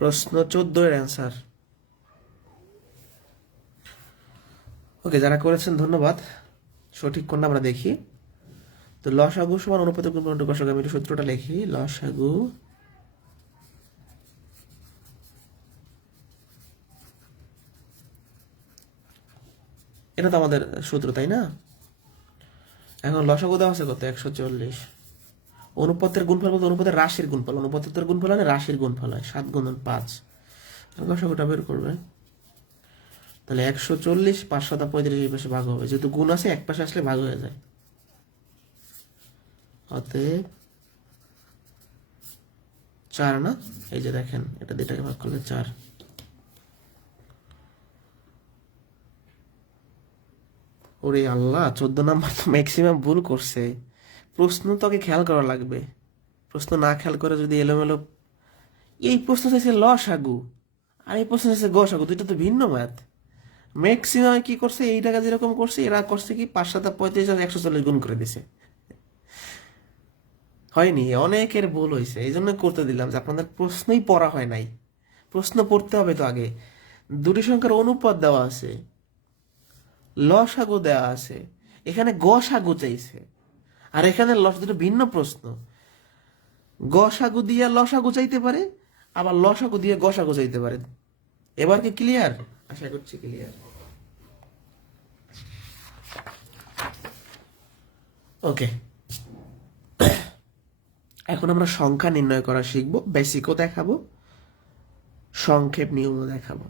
প্রশ্ন 14 এর অ্যান্সার। ওকে, যারা করেছেন ধন্যবাদ। সঠিক কোনটা আমরা দেখি। তো লসাগু সমান অনুপাতের গুণ পূরণ গসাগু। আমি একটু সূত্রটা লিখি। লসাগু এটা তো আমাদের সূত্র, তাই না? এখন লসাগু দেওয়া আছে কত? 140। অনুপাতের গুণফল বলতে অনুপাতের রাশির গুণফল। অনুপাতের গুণফল মানে রাশির গুণফল হয়। 7 গুণন 5। লসাগুটা বের করবে। তাহলে 140 5 7 35 এই পাশে ভাগ হবে। যেহেতু গুণ আছে এক পাশে আসলে ভাগ হয়ে যায়। অতএব 4 না? এই যে দেখেন, এটা দুইটাকে ভাগ করলে 4। ওরে আল্লাহ, 14 নাম্বার তো ম্যাক্সিমাম ভুল করছে। প্রশ্ন তো আগে খেয়াল করা লাগবে। প্রশ্ন না খেয়াল করে যদি এলোমেলো, এই প্রশ্ন চাইছে লসাগু আর এই প্রশ্ন চাইছে গসাগু, দুইটা তো ভিন্ন ম্যাথ। ম্যাক্সিমাম কি করছে, এই টাকা যেরকম করছে এরা করছে কি 5 7 35 আর 140 গুণ করে দিছে। হয়নি, অনেকের ভুল হয়েছে, এই জন্য করতে দিলাম যে আপনাদের প্রশ্নই পড়া হয় নাই। প্রশ্ন পড়তে হবে তো আগে। দুটি সংখ্যার অনুপাত দেওয়া আছে, লসাগু দেওয়া আছে, এখানে গসাগু চাইছে, আর এখানে দুটো ভিন্ন প্রশ্ন। গসাগু দিয়ে লসাগু চাইতে পারে, আবার লসাগু দিয়ে গসাগু চাইতে পারে। এবার কি ক্লিয়ার? আশা করছি ক্লিয়ার। ওকে, এখন আমরা সংখ্যা নির্ণয় করা শিখবো। বেসিকও দেখাবো, সংক্ষেপ নিয়মও দেখাবো।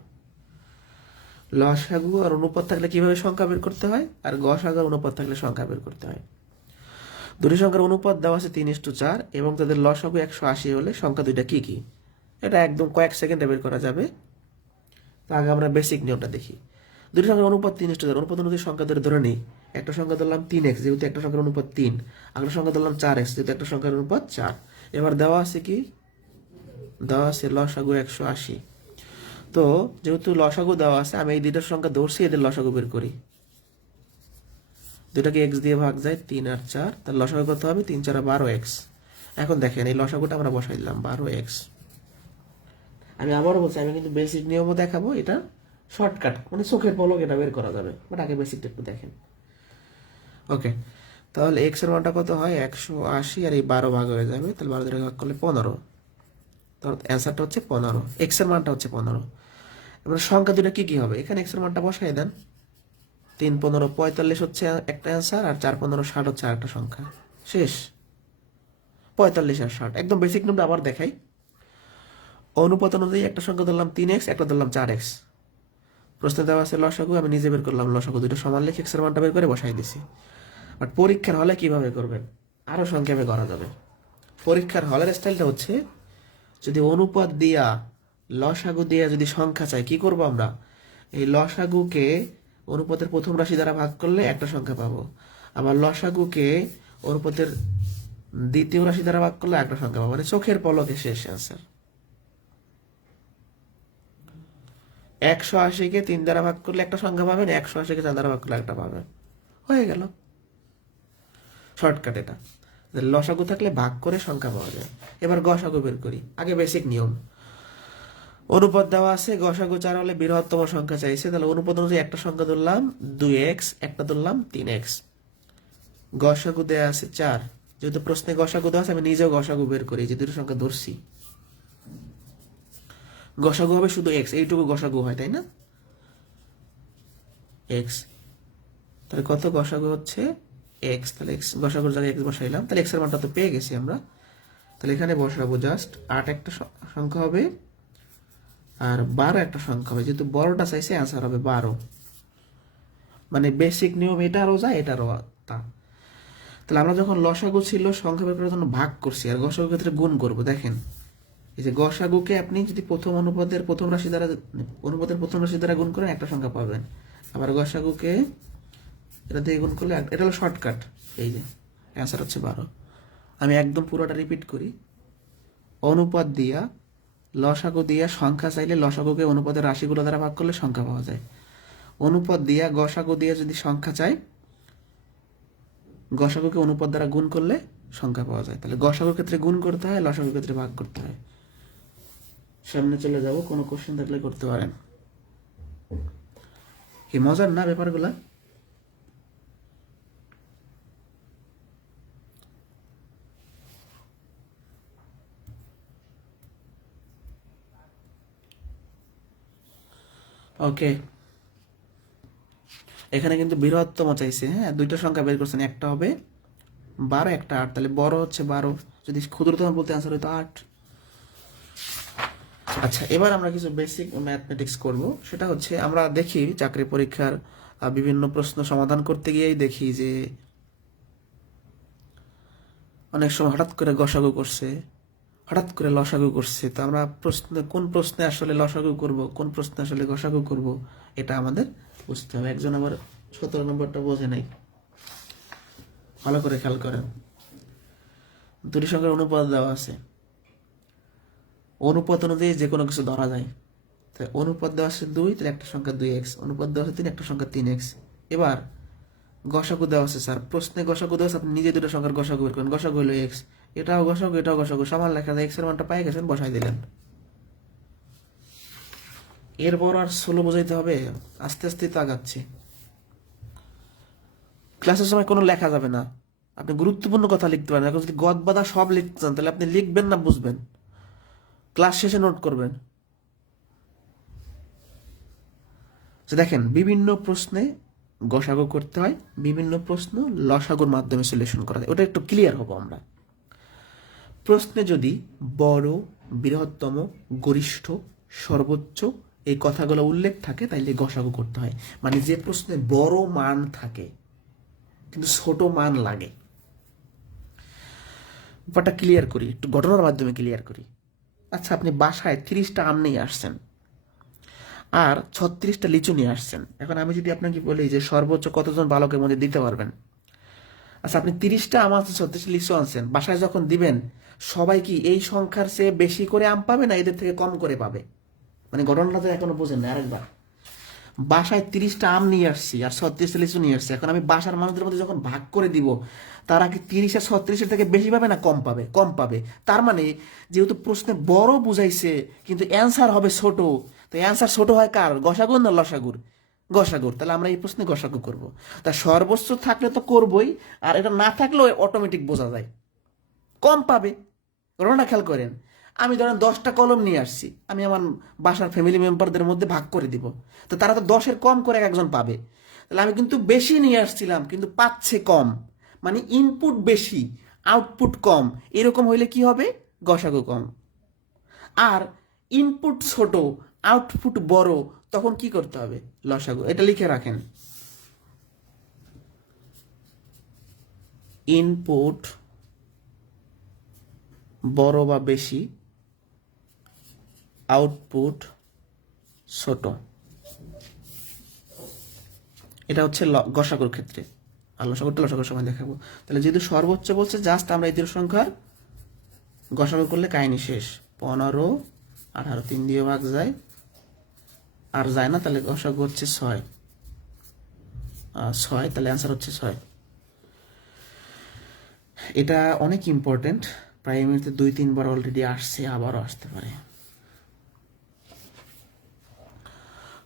লসাগু আর অনুপাত থাকলে কিভাবে সংখ্যা বের করতে হয়, আর গসাগু আর অনুপাত থাকলে সংখ্যা বের করতে হয়। দুটি সংখ্যার অনুপাত দেওয়া আছে 3:4 এবং তাদের লসাগু 180 হলে সংখ্যা দুইটা কি কি, এটা একদম কয়েক সেকেন্ডে বের করা যাবে। তা আগে আমরা বেসিক নিয়মটা দেখি। দুটি সংখ্যার অনুপাত 3:4। অনুপাত অনুযায়ী সংখ্যা ধরে নিই। একটা সংখ্যা ধরলাম 3x, যেহেতু একটা সংখ্যার অনুপাত 3। একটা সংখ্যা ধরলাম 4x, যেহেতু একটা সংখ্যার অনুপাত 4। এবার দেওয়া আছে কি, দেওয়া আছে লসাগু 180। তো যেহেতু লসাগু দেওয়া আছে, আমি এই দুইটার সংখ্যা ধরছি, এদের লসাগু বের করি। দুটাকে x দিয়ে ভাগ যায়, 3 আর 4, তার লসাগু কত হবে? 3 4 12x। এখন দেখেন এই লসাগুটা আমরা বসাই দিলাম 12x। আমি আবারও বলছি, আমি কিন্তু বেসিক নিয়মও দেখাবো, এটা শর্টকাট মানে চোখের পলক এটা বের করা যাবে, বাট আগে বেসিকটা একটু দেখেন। ওকে, তাহলে x এর মানটা কত হয়? 180, আর এই 12 ভাগ হয়ে যাবে, তাহলে 12 দিয়ে ভাগ করলে 15। তাহলে অ্যান্সারটা হচ্ছে 15, x এর মানটা হচ্ছে 15। এবার সংখ্যা দুটো কি কি হবে, এখানে x এর মানটা বসাই দেন। 3 15 45 হচ্ছে একটা অ্যান্সার, আর 4 15 60 হচ্ছে আরেকটা সংখ্যা। শেষ। 45 আর 60 একদম বেসিক নিয়মটা আবার দেখাই। অনুপাত অনুযায়ী একটা সংখ্যা ধরলাম 3x, একটা ধরলাম 4x। প্রশ্নে দেওয়া আছে লসাগু, আমি নিজে বের করলাম লসাগু। দুটো সমান লিখে x এর মানটা বের করে বসাই দিছি। বাট পরীক্ষার হলে কিভাবে করবেন, আরো সংক্ষেপে করা যাবে। পরীক্ষার হলের স্টাইলটা হচ্ছে, যদি অনুপাত দিয়া লসাগু দিয়া যদি সংখ্যা চাই, কি করব আমরা? এই লসাগুকে অনুপাতের প্রথম রাশি দ্বারা ভাগ করলে একটা সংখ্যা পাবো, আবার লসাগুকে অনুপাতের দ্বিতীয় রাশি দ্বারা ভাগ করলে একটা সংখ্যা পাবো। মানে চোখের পলকে শেষ অ্যান্সার। 180-কে 3 দ্বারা ভাগ করলে একটা সংখ্যা পাবেন, 180-কে 4 দ্বারা ভাগ করলে একটা পাবেন, হয়ে গেল। শর্টকাট এটা। লসাগু থাকলে ভাগ করে সংখ্যা পাওয়া যায়। এবার গসাগু বের করি। আগে বেসিক নিয়ম, অনুপাত দেওয়া আছে, গসাগু 4 হলে বৃহত্তম সংখ্যা চাইছে, তাহলে অনুপাত অনুযায়ী একটা সংখ্যা ধরলাম 2x, একটা ধরলাম 3x। গসাগু দেওয়া আছে 4, যেহেতু প্রশ্নে গসাগু দেওয়া আছে, আমি নিজেও গসাগু বের করি, যে দুটো সংখ্যা ধরছি। গসাগু হবে শুধু x, এইটুকু গসাগু হয়, তাই না? x, তাহলে কত গসাগু হচ্ছে x, তাহলে x গসাগুর জায়গায় x বসাইলাম, তাহলে x এর মানটা তো পেয়ে গেছি আমরা। তাহলে এখানে বসাবো জাস্ট 8 একটা সংখ্যা হবে, আর 12 একটা সংখ্যা হবে। যেহেতু বড়টা চাইছে, অ্যান্সার হবে 12। মানে বেসিক নিয়ম এটারও যায়, এটারও তা। তাহলে আমরা যখন লসাগু ছিল সংখ্যা বের করার জন্য ভাগ করছি, আর গসাগুর ক্ষেত্রে গুণ করবো। দেখেন, এই যে গসাগুকে আপনি যদি প্রথম অনুপাতের প্রথম রাশি দ্বারা গুণ করেন, একটা সংখ্যা পাবেন। আবার গসাগুকে এটা দিয়ে গুণ করলে, এটা হলো শর্টকাট। এই যে অ্যান্সার হচ্ছে 12। আমি একদম পুরোটা রিপিট করি। অনুপাত দিয়া লসাগু দিয়া সংখ্যা চাইলে লসাগুকে অনুপাতের রাশিগুলো দ্বারা ভাগ করলে সংখ্যা পাওয়া যায়। অনুপাত দিয়া গসাগু দিয়ে যদি সংখ্যা চাই, গসাগুকে অনুপাত দ্বারা গুণ করলে সংখ্যা পাওয়া যায়। তাহলে গসাগুর ক্ষেত্রে গুণ করতে হয়, লসাগুর ক্ষেত্রে ভাগ করতে হয়। সামনে চলে যাব, কোনো কোশ্চেন থাকলে করতে পারেন। কি মজার না ব্যাপারগুলা? ওকে, এখানে কিন্তু বৃহত্তম চাইছে। হ্যাঁ, দুইটা সংখ্যা বের করছেন, একটা হবে 12, একটা 8। তাহলে বড় হচ্ছে 12, যদি ক্ষুদ্রতম বলতে আনসার হয়তো 8। আচ্ছা, এবার আমরা কিছু বেসিক ম্যাথমেটিক্স করব। সেটা হচ্ছে আমরা দেখি চাকরি পরীক্ষার বিভিন্ন প্রশ্ন সমাধান করতে গিয়েই দেখি যে অনেক সময় হঠাৎ করে গসাগু করছে, হঠাৎ করে লসাগু করছে। তো আমরা কোন প্রশ্নে আসলে লসাগু করব, কোন প্রশ্নে আসলে গসাগু করব, এটা আমাদের বুঝতে হবে। একজন আবার 17 নম্বরটা বোঝে নাই, ভালো করে খেয়াল করেন। দুটি সংখ্যার অনুপাত দেওয়া আছে, অনুপাত অনুযায়ী যে কোনো কিছু ধরা যায়। তাই অনুপাত দেওয়া আছে 2, তাহলে একটা সংখ্যা 2x, অনুপাত দেওয়া আছে 3, একটা সংখ্যা 3x। এবার গসাগু দেওয়া আছে স্যার, প্রশ্নে গসাগু দেওয়া আছে, আপনি নিজে দুটো সংখ্যার গসাগু বের করেন। গসাগু হলো x, এটাও গসাগু এটাও গসাগু, সমান লেখা যায়, x এর মানটা পাই গেছেন, বসাই দিলেন। এরপর আর ষোলো বোঝাইতে হবে, আস্তে আস্তে তো আগাচ্ছি। ক্লাসের সময় কোনো লেখা যাবে না, আপনি গুরুত্বপূর্ণ কথা লিখতে পারেন। এখন যদি গদ বাঁধা সব লিখতে চান তাহলে আপনি লিখবেন না, বুঝবেন, ক্লাস শেষে নোট করবেন। দেখেন, বিভিন্ন প্রশ্নে গসাগু করতে হয়, বিভিন্ন প্রশ্ন লসাগুর মাধ্যমে সলিউশন করা যায়। ওটা একটু ক্লিয়ার হবো আমরা। প্রশ্নে যদি বড়, বৃহত্তম, গরিষ্ঠ, সর্বোচ্চ এই কথাগুলো উল্লেখ থাকে তাইলে গসাগু করতে হয়। মানে যে প্রশ্নে বড় মান থাকে কিন্তু ছোট মান লাগে। ব্যাপারটা ক্লিয়ার করি, একটু ঘটনার মাধ্যমে ক্লিয়ার করি। আচ্ছা, আপনি বাসায় 30টা আম নিয়ে আসছেন আর 36টা লিচু নিয়ে আসছেন। এখন আমি যদি আপনাকে বলি যে সর্বোচ্চ কতজন বালকের মধ্যে দিতে পারবেন? আচ্ছা, আপনি 30টা আম আনছেন, 36টা লিচু আনছেন, বাসায় যখন দিবেন সবাই কি এই সংখ্যার চেয়ে বেশি করে আম পাবে না এদের থেকে কম করে পাবে? মানে ঘটনাটা তো এখনো বোঝেন না। আরেকবার, বাসায় 30টা আম নিয়ে আসছি আর 36টা লিচু নিয়ে আসছি। এখন আমি বাসার মানুষদের মধ্যে যখন ভাগ করে দিব, তারা কি 30 আর 36-এর থেকে বেশি পাবে না কম পাবে? কম পাবে। তার মানে যেহেতু প্রশ্নে বড় বুঝাইছে কিন্তু অ্যান্সার হবে ছোট, তো অ্যান্সার ছোট হয় কার? গসাগুর না লসাগুর? গসাগুর। তাহলে আমরা এই প্রশ্নে গসাগু করব। তা সর্বোচ্চ থাকলে তো করবই, আর এটা না থাকলেও অটোমেটিক বোঝা যায় কম পাবে। ঘটনা খেয়াল করেন, আমি ধরেন 10টা কলম নিয়ে আসছি, আমি আমার বাসার ফ্যামিলি মেম্বারদের মধ্যে ভাগ করে দিব, তো তারা তো 10-এর কম করে একজন পাবে। তাহলে আমি কিন্তু বেশি নিয়ে আসছিলাম কিন্তু পাচ্ছে কম, মানে ইনপুট বেশি আউটপুট কম। এরকম হইলে কি হবে? গসাগু কম। আর ইনপুট ছোট আউটপুট বড়, তখন কি করতে হবে? লসাগু। এটা লিখে রাখেন, ইনপুট বড় বা বেশি, আউটপুট ছোট। এটা হচ্ছে গসাগুর ক্ষেত্রে। আর লসাগুর সময় দেখাবো। তাহলে যেহেতু সর্বোচ্চ বলছে, জাস্ট আমরা এই দুটো সংখ্যার গসাগু করলে কাহিনী শেষ। 15, 18, 3 দিয়ে ভাগ যায়, আর যায় না, তাহলে গসাগু হচ্ছে 6। 6, তাহলে অ্যান্সার হচ্ছে 6। এটা অনেক ইম্পর্টেন্ট, প্রাইমারিতে 2-3 বার অলরেডি আসছে, আবারও আসতে পারে।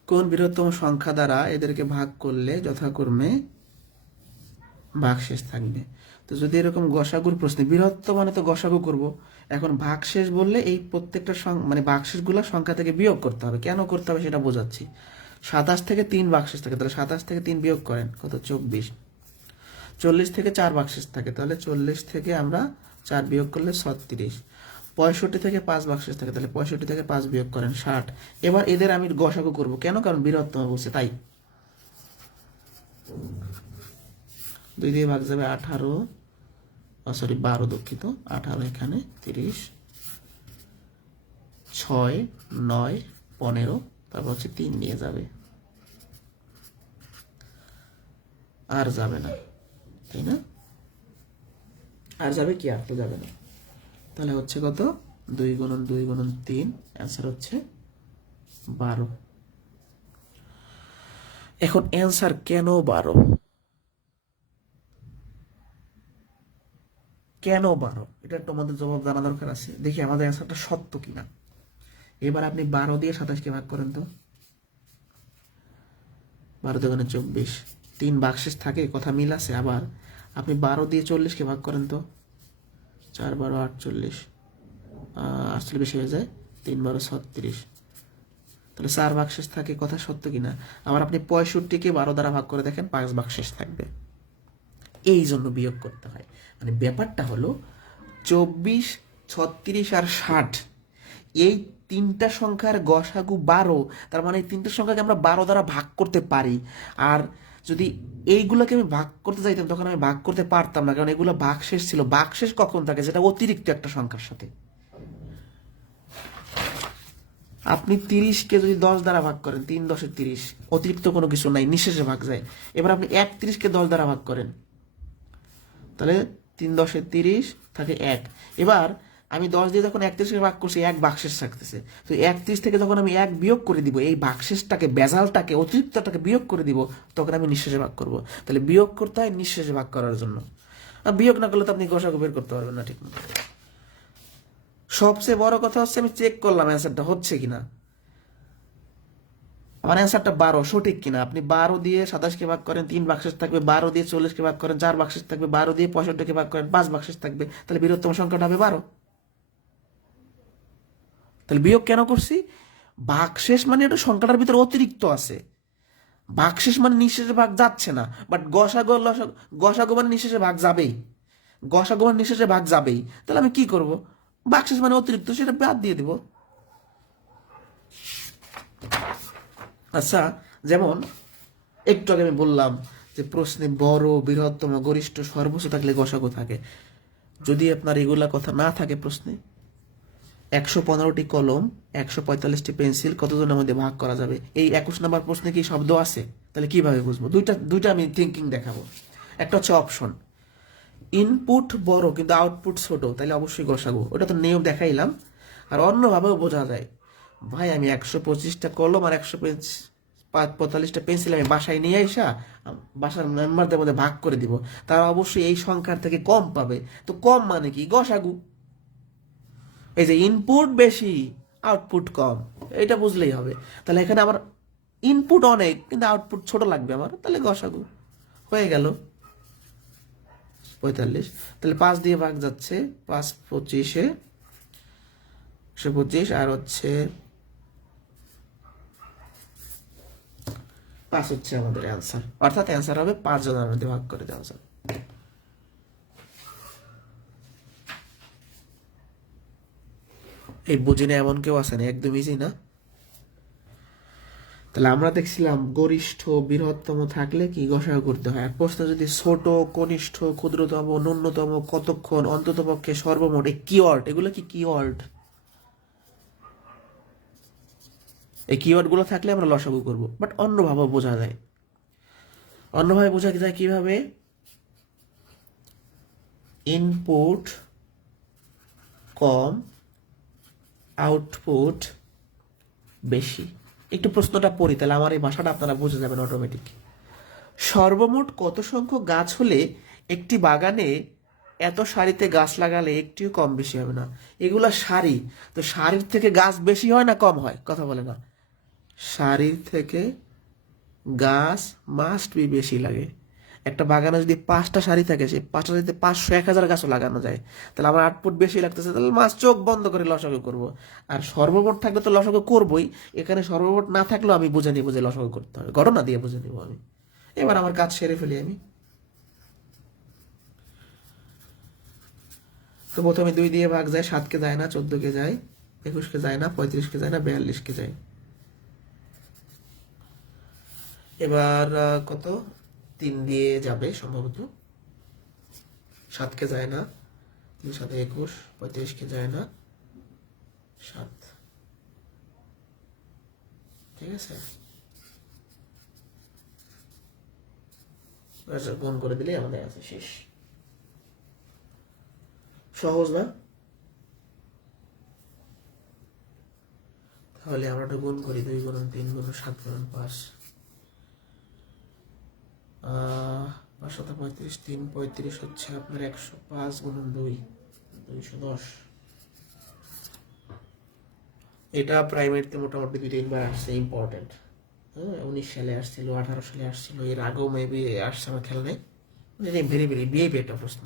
কোন বৃহত্তম সংখ্যা দ্বারা এদেরকে ভাগ করলে যথাক্রমে ভাগশেষ থাকবে? তো যদি এরকম গসাগুর প্রশ্নে, বৃহত্তম মানে তো গসাগু করব, এখন ভাগশেষ বললে এই প্রত্যেকটা মানে ভাগশেষগুলো সংখ্যা থেকে বিয়োগ করতে হবে। কেন করতে হবে সেটা বোঝাচ্ছি। 27 থেকে 3 ভাগশেষ থাকে, তাহলে 27 থেকে 3 বিয়োগ করেন, কত? 24। 40 থেকে 4 ভাগশেষ থাকে, তাহলে 40 থেকে আমরা 4 বিয়োগ করলে 36। 65 থেকে 5 ভাগশেষ থাকে, তাহলে 65 থেকে 5 বিয়োগ করেন, 60। এবার এদের আমি গসাগু করব, কেন? কারণ বৃহত্তম বলছে তাই। 2 দিয়ে ভাগ যাবে 18, সরি 12, দুঃখিত, 18 এখানে, 30, 6, 9, 15, তারপর হচ্ছে 3 নিয়ে যাবে, আর যাবে না, তাই না? আর যাবে কি? আর তো যাবে না। তাহলে হচ্ছে কত? 2 গুণন 2 গুণন 3, অ্যান্সার হচ্ছে 12। এখন অ্যান্সার কেন 12? কেন 12? এটা একটু আমাদের জবাব জানা দরকার আছে। দেখি আমাদের অ্যান্সারটা সত্য কিনা। এবার আপনি 12 দিয়ে 27কে ভাগ করেন তো, 12 দোকানে 24, 3 বাক্সেস থাকে, কথা মিল আছে। আবার আপনি 12 দিয়ে 40কে ভাগ করেন তো, 4 12 48, 48 বেশি হয়ে যায়, 3 12 36, তাহলে 4 বাক্সেস থাকে, কথা সত্য কিনা? আবার আপনি 65কে 12 দ্বারা ভাগ করে দেখেন, 5 বাক্সেস থাকবে। এই জন্য বিয়োগ করতে হয়। মানে ব্যাপারটা হলো 24, 36 আর 60, এই তিনটা সংখ্যার গসাগু 12, তার মানে এই তিনটা সংখ্যাকে আমরা 12 দ্বারা ভাগ করতে পারি। আর যদি এইগুলোকে আমি ভাগ করতে চাইতাম তখন আমি ভাগ করতে পারতাম না, কারণ এগুলো ভাগশেষ ছিল। ভাগশেষ কখন থাকে? যেটা অতিরিক্ত একটা সংখ্যার সাথে। আপনি 30কে যদি 10 দ্বারা ভাগ করেন, 3 10 30, অতিরিক্ত কোনো কিছু নাই, নিঃশেষে ভাগ যায়। এবার আপনি 31কে 10 দ্বারা ভাগ করেন, তাহলে 3 10 30 থাকে 1। এবার আমি 10 দিয়ে যখন 31কে ভাগ করছি, 1 বাক্সেস থাকতেছে। তো 31 থেকে যখন আমি 1 বিয়োগ করে দিব, এই বাক্সেসটাকে, বেজালটাকে, অতিরিক্তটাকে বিয়োগ করে দিব, তখন আমি নিঃশেষে ভাগ করব। তাহলে বিয়োগ করতে হয় নিঃশেষে ভাগ করার জন্য। আর বিয়োগ না করলে তো আপনি গসাগু বের করতে পারবেন না ঠিক মতো। সবচেয়ে বড় কথা হচ্ছে আমি চেক করলাম অ্যান্সারটা হচ্ছে কিনা, আমার অ্যান্সারটা 12 সঠিক কিনা। আপনি 12 দিয়ে 27কে ভাগ করেন, 3 বাক্সেস থাকবে, 12 দিয়ে 40কে ভাগ করেন, 4 বাক্সেস থাকবে, 12 দিয়ে 65কে ভাগ করেন, 5 বাক্সেস থাকবে, তাহলে বৃহত্তম সংখ্যাটা হবে 12। তাহলে বিয়োগ কেন করছি? ভাগশেষ মানে এটা সংখ্যাটার ভিতরে অতিরিক্ত আছে। ভাগশেষ মানে নিঃশেষে ভাগ যাচ্ছে না, বাট গসাগু মানে নিঃশেষে ভাগ যাবেই, গসাগু মানে নিঃশেষে ভাগ যাবেই। তাহলে আমি কি করব? ভাগশেষ মানে অতিরিক্ত, সেটা বাদ দিয়ে দিব। আচ্ছা, যেমন একটু আগে আমি বললাম যে প্রশ্নে বড়, বৃহত্তম, গরিষ্ঠ, সর্বোচ্চ থাকলে গসাগু থাকে। যদি আপনার এগুলা কথা না থাকে প্রশ্নে, 115টি কলম, 145টি পেন্সিল কতজনের মধ্যে ভাগ করা যাবে? এই 21 নম্বর প্রশ্নে কি শব্দ আছে? তাহলে কিভাবে বুঝবো? দুইটা আমি থিঙ্কিং দেখাবো। একটা হচ্ছে অপশন, ইনপুট বড় কিন্তু আউটপুট ছোট, তাহলে অবশ্যই গসাগু, ওটা তো নিয়ম দেখাইলাম। আর অন্যভাবেও বোঝা যায়, ভাই আমি 125টা কলম আর 145টা পেন্সিল আমি বাসায় নিয়ে আইসা বাসার মেম্বারদের মধ্যে ভাগ করে দিব, তারা অবশ্যই এই সংখ্যার থেকে কম পাবে। তো কম মানে কি? গসাগু। এই যে ইনপুট বেশি, আউটপুট কম, এটা বুঝলেই হবে। তাহলে এখানে আমার ইনপুট অনেক কিন্তু আউটপুট ছোট লাগবে আমার, তাহলে গসাগু হয়ে গেল 45। তাহলে 5 দিয়ে ভাগ যাচ্ছে, 5 25-এ 125, আর হচ্ছে 5 হচ্ছে আমাদের অ্যান্সার। অর্থাৎ অ্যান্সার হবে 5 জনের মধ্যে ভাগ করে দেওয়া যাবে। এই বুঝি না এমন কেউ আছে না, একদম ইজি না। তাহলে আমরা দেখছিলাম গরিষ্ঠ, বৃহত্তম থাকলে কি গসাগু করতে হয়। আর প্রশ্ন যদি ছোট, কনিষ্ঠ, ক্ষুদ্রতম, ন্যূনতম, কতক্ষণ, অন্ততপক্ষে, সর্বমোট, এই কিওয়ার্ড, এগুলো কি কিওয়ার্ড? এই কিওয়ার্ড গুলো থাকলে আমরা লসাগু করব। বাট অন্যভাবে বোঝা যায়। অন্যভাবে বোঝা যায় কিভাবে? ইনপুট কম, আউটপুট বেশি। একটু প্রশ্নটা পড়ি, তাহলে আমার এই ভাষাটা আপনারা বুঝে যাবেন অটোমেটিক। সর্বমোট কত সংখ্যক গাছ হলে একটি বাগানে এত সারিতে গাছ লাগালে একটিও কম বেশি হবে না? এগুলা সারি, তো সারির থেকে গাছ বেশি হয় না কম হয়? কথা বলে না। সারির থেকে গাছ মাস্ট বি বেশি লাগে। একটা বাগানে যদি 5টা সারি থাকে, সেই 5টা সারিতে 500 1000 গাছও লাগানো যায়, তাহলে আমার আউটপুট বেশি লাগতেছে, তাহলে মাছ চোখ বন্ধ করে লসাগু করব। আর সর্বমোট থাকলে তো লসাগু করবই, এখানে সর্বমোট না থাকলেও আমি বুঝে নিব যে লসাগু করতে হবে, ঘটনা দিয়ে বুঝে নিব আমি। এবার আমার কাজ সেরে ফেলি আমি। তো প্রথমে 2 দিয়ে ভাগ যায়, 7কে যায় না, 14কে যায়, 21কে যায় না, 35কে যায় না, 42কে যায়। এবার কত? 3 দিয়ে যাবে সম্ভবত, 7কে যায় না, 3 7 21, 35কে যায় না, 7, ঠিক আছে। গুণ করে দিলে আমাদের আছে শেষ। সহজ না? তাহলে আমরা একটা গুণ করি, 2 গুণ 3 গুণ 7 গুণ 5, 5 7 35, 3 35 হচ্ছে আপনার 105 গুণ 2, 210। এটা প্রাইমারিতে মোটামুটি 2-3 বার আসছে, ইম্পর্টেন্ট। হ্যাঁ, 19 সালে আসছিল, 18 সালে আসছিল, এর আগেও মেবি আসছে, আমার খেয়াল নেই। ভেরি ভেরি বিহেভি একটা প্রশ্ন।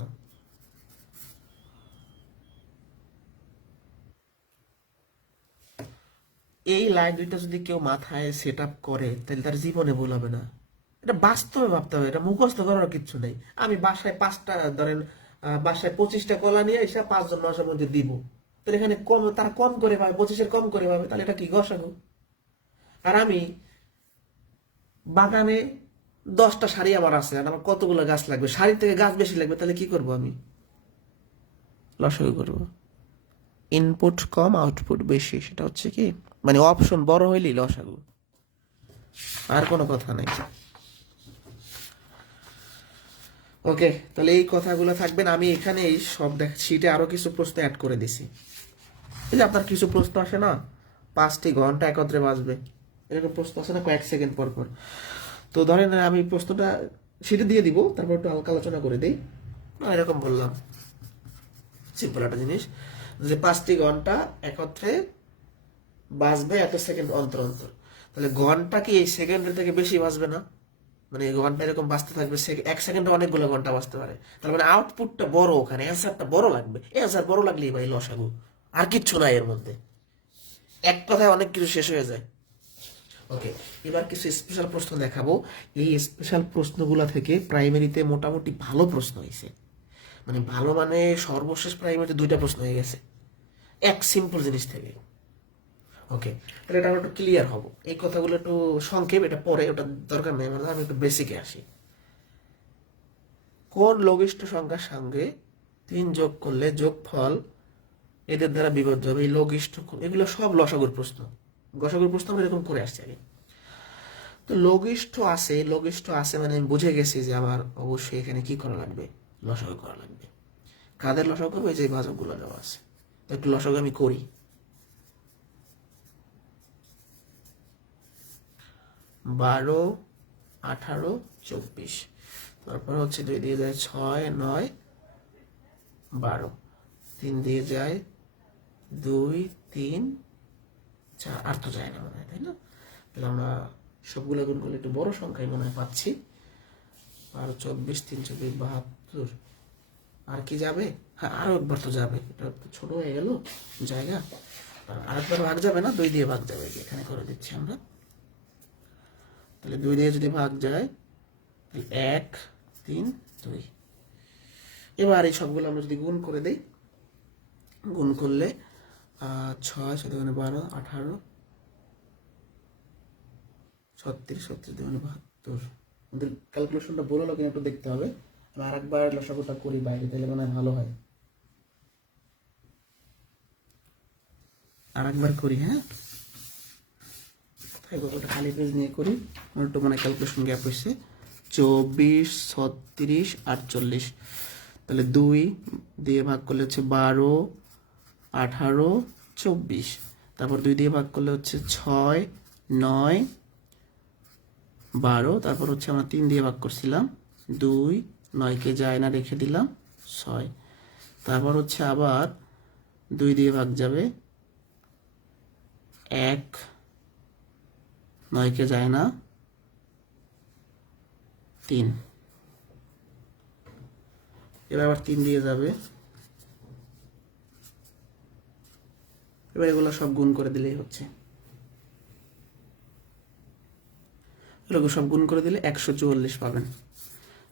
এই লাইন দুইটা যদি কেউ মাথায় সেট আপ করে তাহলে তার জীবনে ভুল হবে না। এটা বাস্তবে ভাবতে হবে, এটা মুখস্থ করার কিচ্ছু নেই। আমি বাসায় 5টা ধরেন, বাসায় 25টা কলা নিয়ে এসে 5 জন মানুষের মধ্যে দিব, তাহলে এখানে কম, তারা কম করে পাবে, 25-এর কম করে পাবে, তাহলে এটা কি গসাগু? আর আমি বাগানে 10টা শাড়ি আমার আছে, আর আমার কতগুলো গাছ লাগবে, শাড়ি থেকে গাছ বেশি লাগবে, তাহলে কি করব আমি? লসাগু করবো। ইনপুট কম আউটপুট বেশি, সেটা হচ্ছে কি, মানে অপশন বড় হইলেই লসাগু, আর কোনো কথা নাই। ওকে, তাহলে এই কথাগুলো থাকবেন। আমি এখানে এই সব শিটে আরো কিছু প্রশ্ন অ্যাড করে দিছি। এই যে আপনার কিছু প্রশ্ন আসে না, 5টি ঘন্টা একত্রে বাজবে, এরকম প্রশ্ন আসে না কয়েক সেকেন্ড পর পর। তো ধরেন আমি প্রশ্নটা শিটে দিয়ে দিব, তারপর একটু হালকা আলোচনা করে দিই। এরকম বললাম, সিম্পল একটা জিনিস, যে 5টি ঘন্টা একত্রে বাজবে এত সেকেন্ড অন্তর অন্তর, তাহলে ঘন্টা কি এই সেকেন্ডের থেকে বেশি বাজবে না? মানে ঘন্টা এরকম বাঁচতে থাকবে, 1 সেকেন্ডে অনেকগুলো ঘন্টা বাঁচতে পারে, তার মানে আউটপুটটা বড়, ওখানে অ্যান্সারটা বড় লাগবে। অ্যান্সার বড় লাগলেই ভাই লসাগু, আর কিচ্ছু নাই এর মধ্যে, এক কথায় অনেক কিছু শেষ হয়ে যায়। ওকে, এবার কিছু স্পেশাল প্রশ্ন দেখাবো। এই স্পেশাল প্রশ্নগুলো থেকে প্রাইমারিতে মোটামুটি ভালো প্রশ্ন হয়েছে, মানে ভালো মানে সর্বশেষ প্রাইমারিতে 2টা প্রশ্ন হয়ে গেছে এক সিম্পল জিনিস থেকে। ওকে, তাহলে এটা আমরা একটু ক্লিয়ার হব, এই কথাগুলো একটু সংক্ষেপ, এটা পরে, ওটা দরকার নেই আমার, আমি একটু বেসিকে আসি। কোন লঘিষ্ঠ সংখ্যার সঙ্গে 3 যোগ করলে যোগফল এদের দ্বারা বিভাজ্য হবে? এই লঘিষ্ঠ এগুলো সব লসাগুর প্রশ্ন, গসাগুর প্রশ্ন আমরা এরকম করে আসছি আগে। তো লঘিষ্ঠ আছে মানে আমি বুঝে গেছি যে আমার অবশ্যই এখানে কি করা লাগবে, লসাগু করা লাগবে। কাদের লসাগু করবো? এই যে ভাজকগুলো দেওয়া আছে, তো একটু লসাগু আমি করি। 12, 18, 24, তারপর হচ্ছে 2 দিয়ে যায় 6, 9, 12, 3 দিয়ে যায় 2, 3, 4, আর তো যায় না মনে হয়, তাই না? তাহলে আমরা সবগুলো গুণ করলে একটু বড় সংখ্যাই মনে হয় পাচ্ছি। 12, 24, 3, 24, 72, আর কি যাবে? হ্যাঁ, আরো একবার তো যাবে, এটা তো ছোট হয়ে গেল জায়গা, আরেকবার ভাগ যাবে না, 2 দিয়ে ভাগ যাবে, এখানে করে দিচ্ছি আমরা। তাহলে 2 দিয়ে যদি ভাগ যায়, 1, 3, 2। এবার এই সবগুলো আমরা যদি গুণ করে দিই, গুণ করলে 6, 7 দুগুণে 12, 18, 36, 36 দুগুণে 72। আমাদের ক্যালকুলেশনটা বলে কিনা একটু দেখতে হবে, আমি আরেকবার লসাগুটা করি বাইরে, তাহলে মনে হয় ভালো হয়। আরেকবার করি, হ্যাঁ, তাই ওটা খালি পেজ নিয়ে করি, আমার একটু মানে ক্যালকুলেশন গ্যাপ হয়েছে। 24, 36, 48, তাহলে 2 দিয়ে ভাগ করলে হচ্ছে 12, 18, 24, তারপর 2 দিয়ে ভাগ করলে হচ্ছে 6, 9, 12, তারপর হচ্ছে আমরা 3 দিয়ে ভাগ করছিলাম, 2, 9কে যায় না, রেখে দিলাম 6, তারপর হচ্ছে আবার 2 দিয়ে ভাগ যাবে, 1, 9কে যায় না, 3, এবার আবার 3 দিয়ে যাবে। এবার এগুলো সব গুণ করে দিলেই হচ্ছে, এগুলো সব গুণ করে দিলে 144 পাবেন।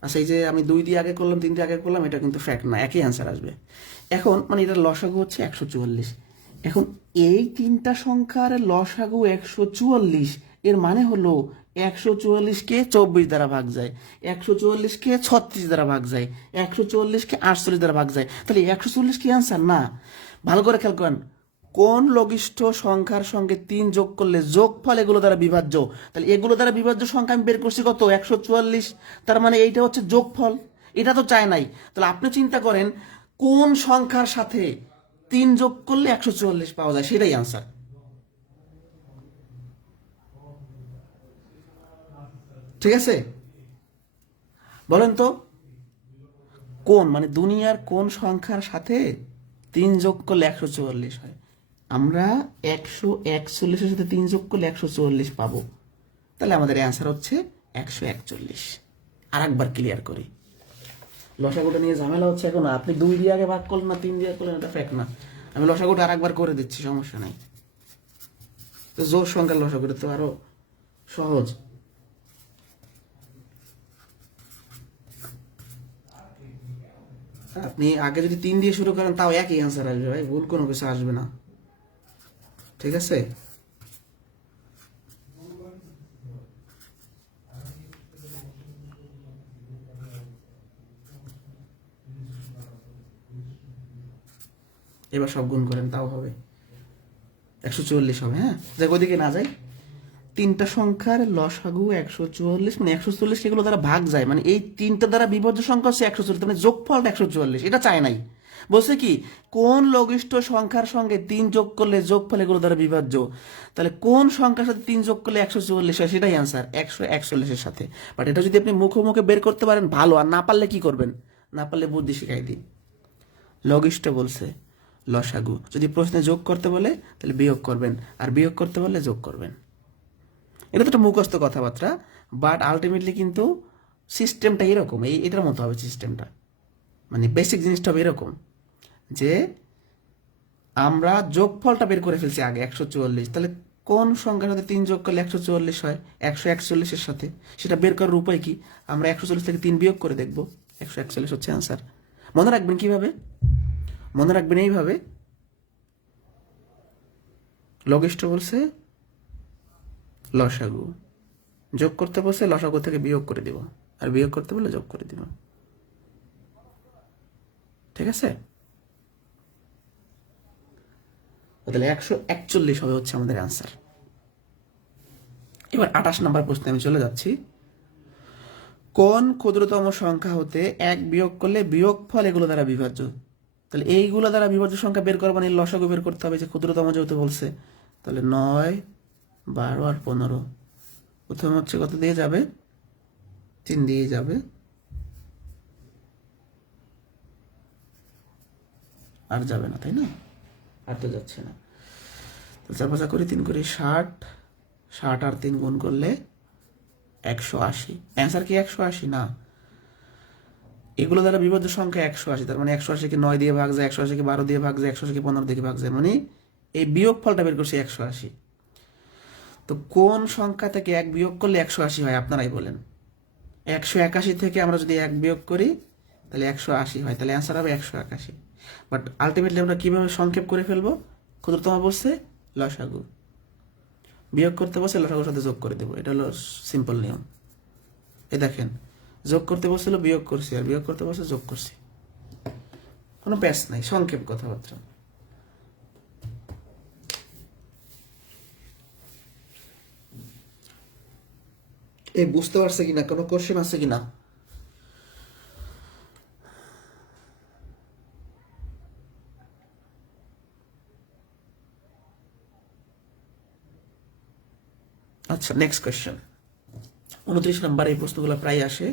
আচ্ছা, এই যে আমি 2 দিয়ে আগে করলাম, 3 দিয়ে আগে করলাম, এটা কিন্তু ফ্যাক্ট না, একই অ্যান্সার আসবে। এখন মানে এটা লসাগু হচ্ছে 144। এখন এই 3টা সংখ্যার লসাগু 144, এর মানে হলো 144কে 24 দ্বারা ভাগ যায়, 144কে 36 দ্বারা ভাগ যায়, 144কে 48 দ্বারা ভাগ যায়, তাহলে 140 কি অ্যান্সার না? ভালো করে খেয়াল করেন, কোন লঘিষ্ঠ সংখ্যার সঙ্গে 3 যোগ করলে যোগফল এগুলো দ্বারা বিভাজ্য, তাহলে এগুলো দ্বারা বিভাজ্য সংখ্যা আমি বের করছি কত? 144, তার মানে এইটা হচ্ছে যোগফল, এটা তো চায় নাই। তাহলে আপনি চিন্তা করেন কোন সংখ্যার সাথে 3 যোগ করলে 144 পাওয়া যায়, সেটাই আনসার। ঠিক আছে, বলেন তো কোন, মানে দুনিয়ার কোন সংখ্যার সাথে 3 যোগ করলে 144 হয়? আমরা 141-এর সাথে 3 যোগ করলে 144 পাবো। তাহলে আমাদের অ্যান্সার হচ্ছে 141। আর একবার ক্লিয়ার করি, লসাগুটা নিয়ে ঝামেলা হচ্ছে এখন। আপনি 2 দিয়ে আগে ভাগ করলেন না 3 দিয়ে করলেন, এটা ফ্যাক্ট না। আমি লসাগুটা আর একবার করে দিচ্ছি, সমস্যা নাই। তো জোর সংখ্যার লসাগুটা তো আরো সহজ। আপনি আগে যদি 3 দিয়ে শুরু করেন তাও একই অ্যান্সার আসবে ভাই, ভুল কোনো কিছু আসবে না, ঠিক আছে? এবার সব গুণ করেন তাও হবে 144 হবে। হ্যাঁ, যাক ওদিকে না যাই। 3টা সংখ্যার লসাগু 144, মানে 144 এগুলো দ্বারা ভাগ যায়, মানে এই 3টা দ্বারা বিভাজ্য সংখ্যা হচ্ছে 144, মানে যোগফলটা 144। এটা চায় নাই, বলছে কি কোন লঘিষ্ঠ সংখ্যার সঙ্গে 3 যোগ করলে যোগফল এগুলো দ্বারা বিভাজ্য। তাহলে কোন সংখ্যার সাথে 3 যোগ করলে 144 হয়, সেটাই অ্যান্সার 141-এর সাথে। বাট এটা যদি আপনি মুখে মুখে বের করতে পারেন ভালো, আর না পারলে কি করবেন? না পারলে বুদ্ধি শিখাই দিই। লঘিষ্ঠ বলছে লসাগু, যদি প্রশ্নে যোগ করতে বলে তাহলে বিয়োগ করবেন, আর বিয়োগ করতে বললে যোগ করবেন। এটা তো একটা মুখস্থ কথাবার্তা, বাট আলটিমেটলি কিন্তু সিস্টেমটা এরকম, এটার মতো হবে সিস্টেমটা। মানে বেসিক জিনিসটা হবে এরকম যে আমরা যোগফলটা বের করে ফেলছি আগে 144, তাহলে কোন সংখ্যার সাথে 3 যোগ করলে 144 হয় 141-এর সাথে, সেটা বের করার উপায় কি? আমরা 140 থেকে 3 বিয়োগ করে দেখব, 141 হচ্ছে অ্যান্সার। মনে রাখবেন কিভাবে? মনে রাখবেন এইভাবে, লঘিষ্ঠ বলছে লসাগু, যোগ করতে বলছে লসাগু থেকে বিয়োগ করে দিব, আর বিয়োগ করতে বললে যোগ করে দিব, ঠিক আছে? তাহলে 141 হবে হচ্ছে আমাদের অ্যান্সার। এবার 28 নম্বর প্রশ্নে আমি চলে যাচ্ছি। কোন ক্ষুদ্রতম সংখ্যা হতে 1 বিয়োগ করলে বিয়োগফল এগুলো দ্বারা বিভাজ্য? তাহলে এইগুলো দ্বারা বিভাজ্য সংখ্যা বের করবো, মানে লসাগু বের করতে হবে, যে ক্ষুদ্রতম যেহেতু বলছে। তাহলে 9, 12 আর 15। প্রথমে হচ্ছে কত দিয়ে যাবে? 3 দিয়ে যাবে, আর যাবে না, তাই না? আর তো যাচ্ছে না। তো 4 করি 3 করি 60, 60 আর 3 গুণ করলে 180। অ্যান্সার কি 180? না, এগুলো দ্বারা বিভাজ্য সংখ্যা 180। তার মানে 180-কে 9 দিয়ে ভাগ যায়, 180-কে 12 দিয়ে ভাগ যায়, 180-কে 15 দিয়ে ভাগ যায়, মানে এই বিয়োগ ফলটা বের করছি 180। তো কোন সংখ্যা থেকে 1 বিয়োগ করলে 180 হয় আপনারাই বলেন? 181 থেকে আমরা যদি 1 বিয়োগ করি তাহলে 180 হয়, তাহলে অ্যান্সার হবে 181। বাট আলটিমেটলি আমরা কিভাবে সংক্ষেপ করে ফেলবো? ক্ষুদ্রতম বলছে লসাগু, বিয়োগ করতে বসে লসাগুর সাথে যোগ করে দেবো, এটা হলো সিম্পল নিয়ম। এই দেখেন, যোগ করতে বসছিল বিয়োগ করছি, আর বিয়োগ করতে বসে যোগ করছি, কোনো প্যাচ নাই, সংক্ষেপ কথাবার্তা। এই বুঝতে পারছে কিনা? কোনো কোশ্চেন আছে কিনা? আচ্ছা, নেক্সট কোয়েশ্চেন 29 নাম্বার। এই প্রশ্নগুলো প্রায় আসে।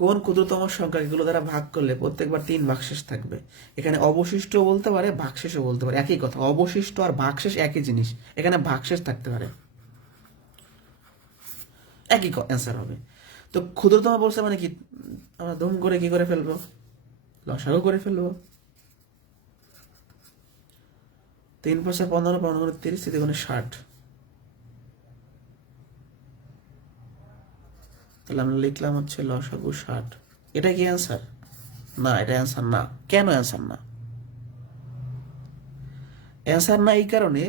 কোন ক্ষুদ্রতম সংখ্যা এগুলো দ্বারা ভাগ করলে প্রত্যেকবার 3 ভাগশেষ থাকবে? এখানে অবশিষ্ট বলতে পারে, ভাগশেষও বলতে পারে, একই কথা। অবশিষ্ট আর ভাগশেষ একই জিনিস, এখানে ভাগশেষ থাকতে পারে, একই অ্যান্সার হবে। তো ক্ষুদ্রতম বলছে মানে কি, আমরা ধুম করে কি করে ফেলবো? লসাগু করে ফেলবো। 3 × 15, 15 × 30, 3 × 60। তাহলে আমরা লিখলাম হচ্ছে লসাগু 60। এটা কি অ্যান্সার? না, এটা অ্যান্সার না। কেন অ্যান্সার না? অ্যান্সার না এই কারণে,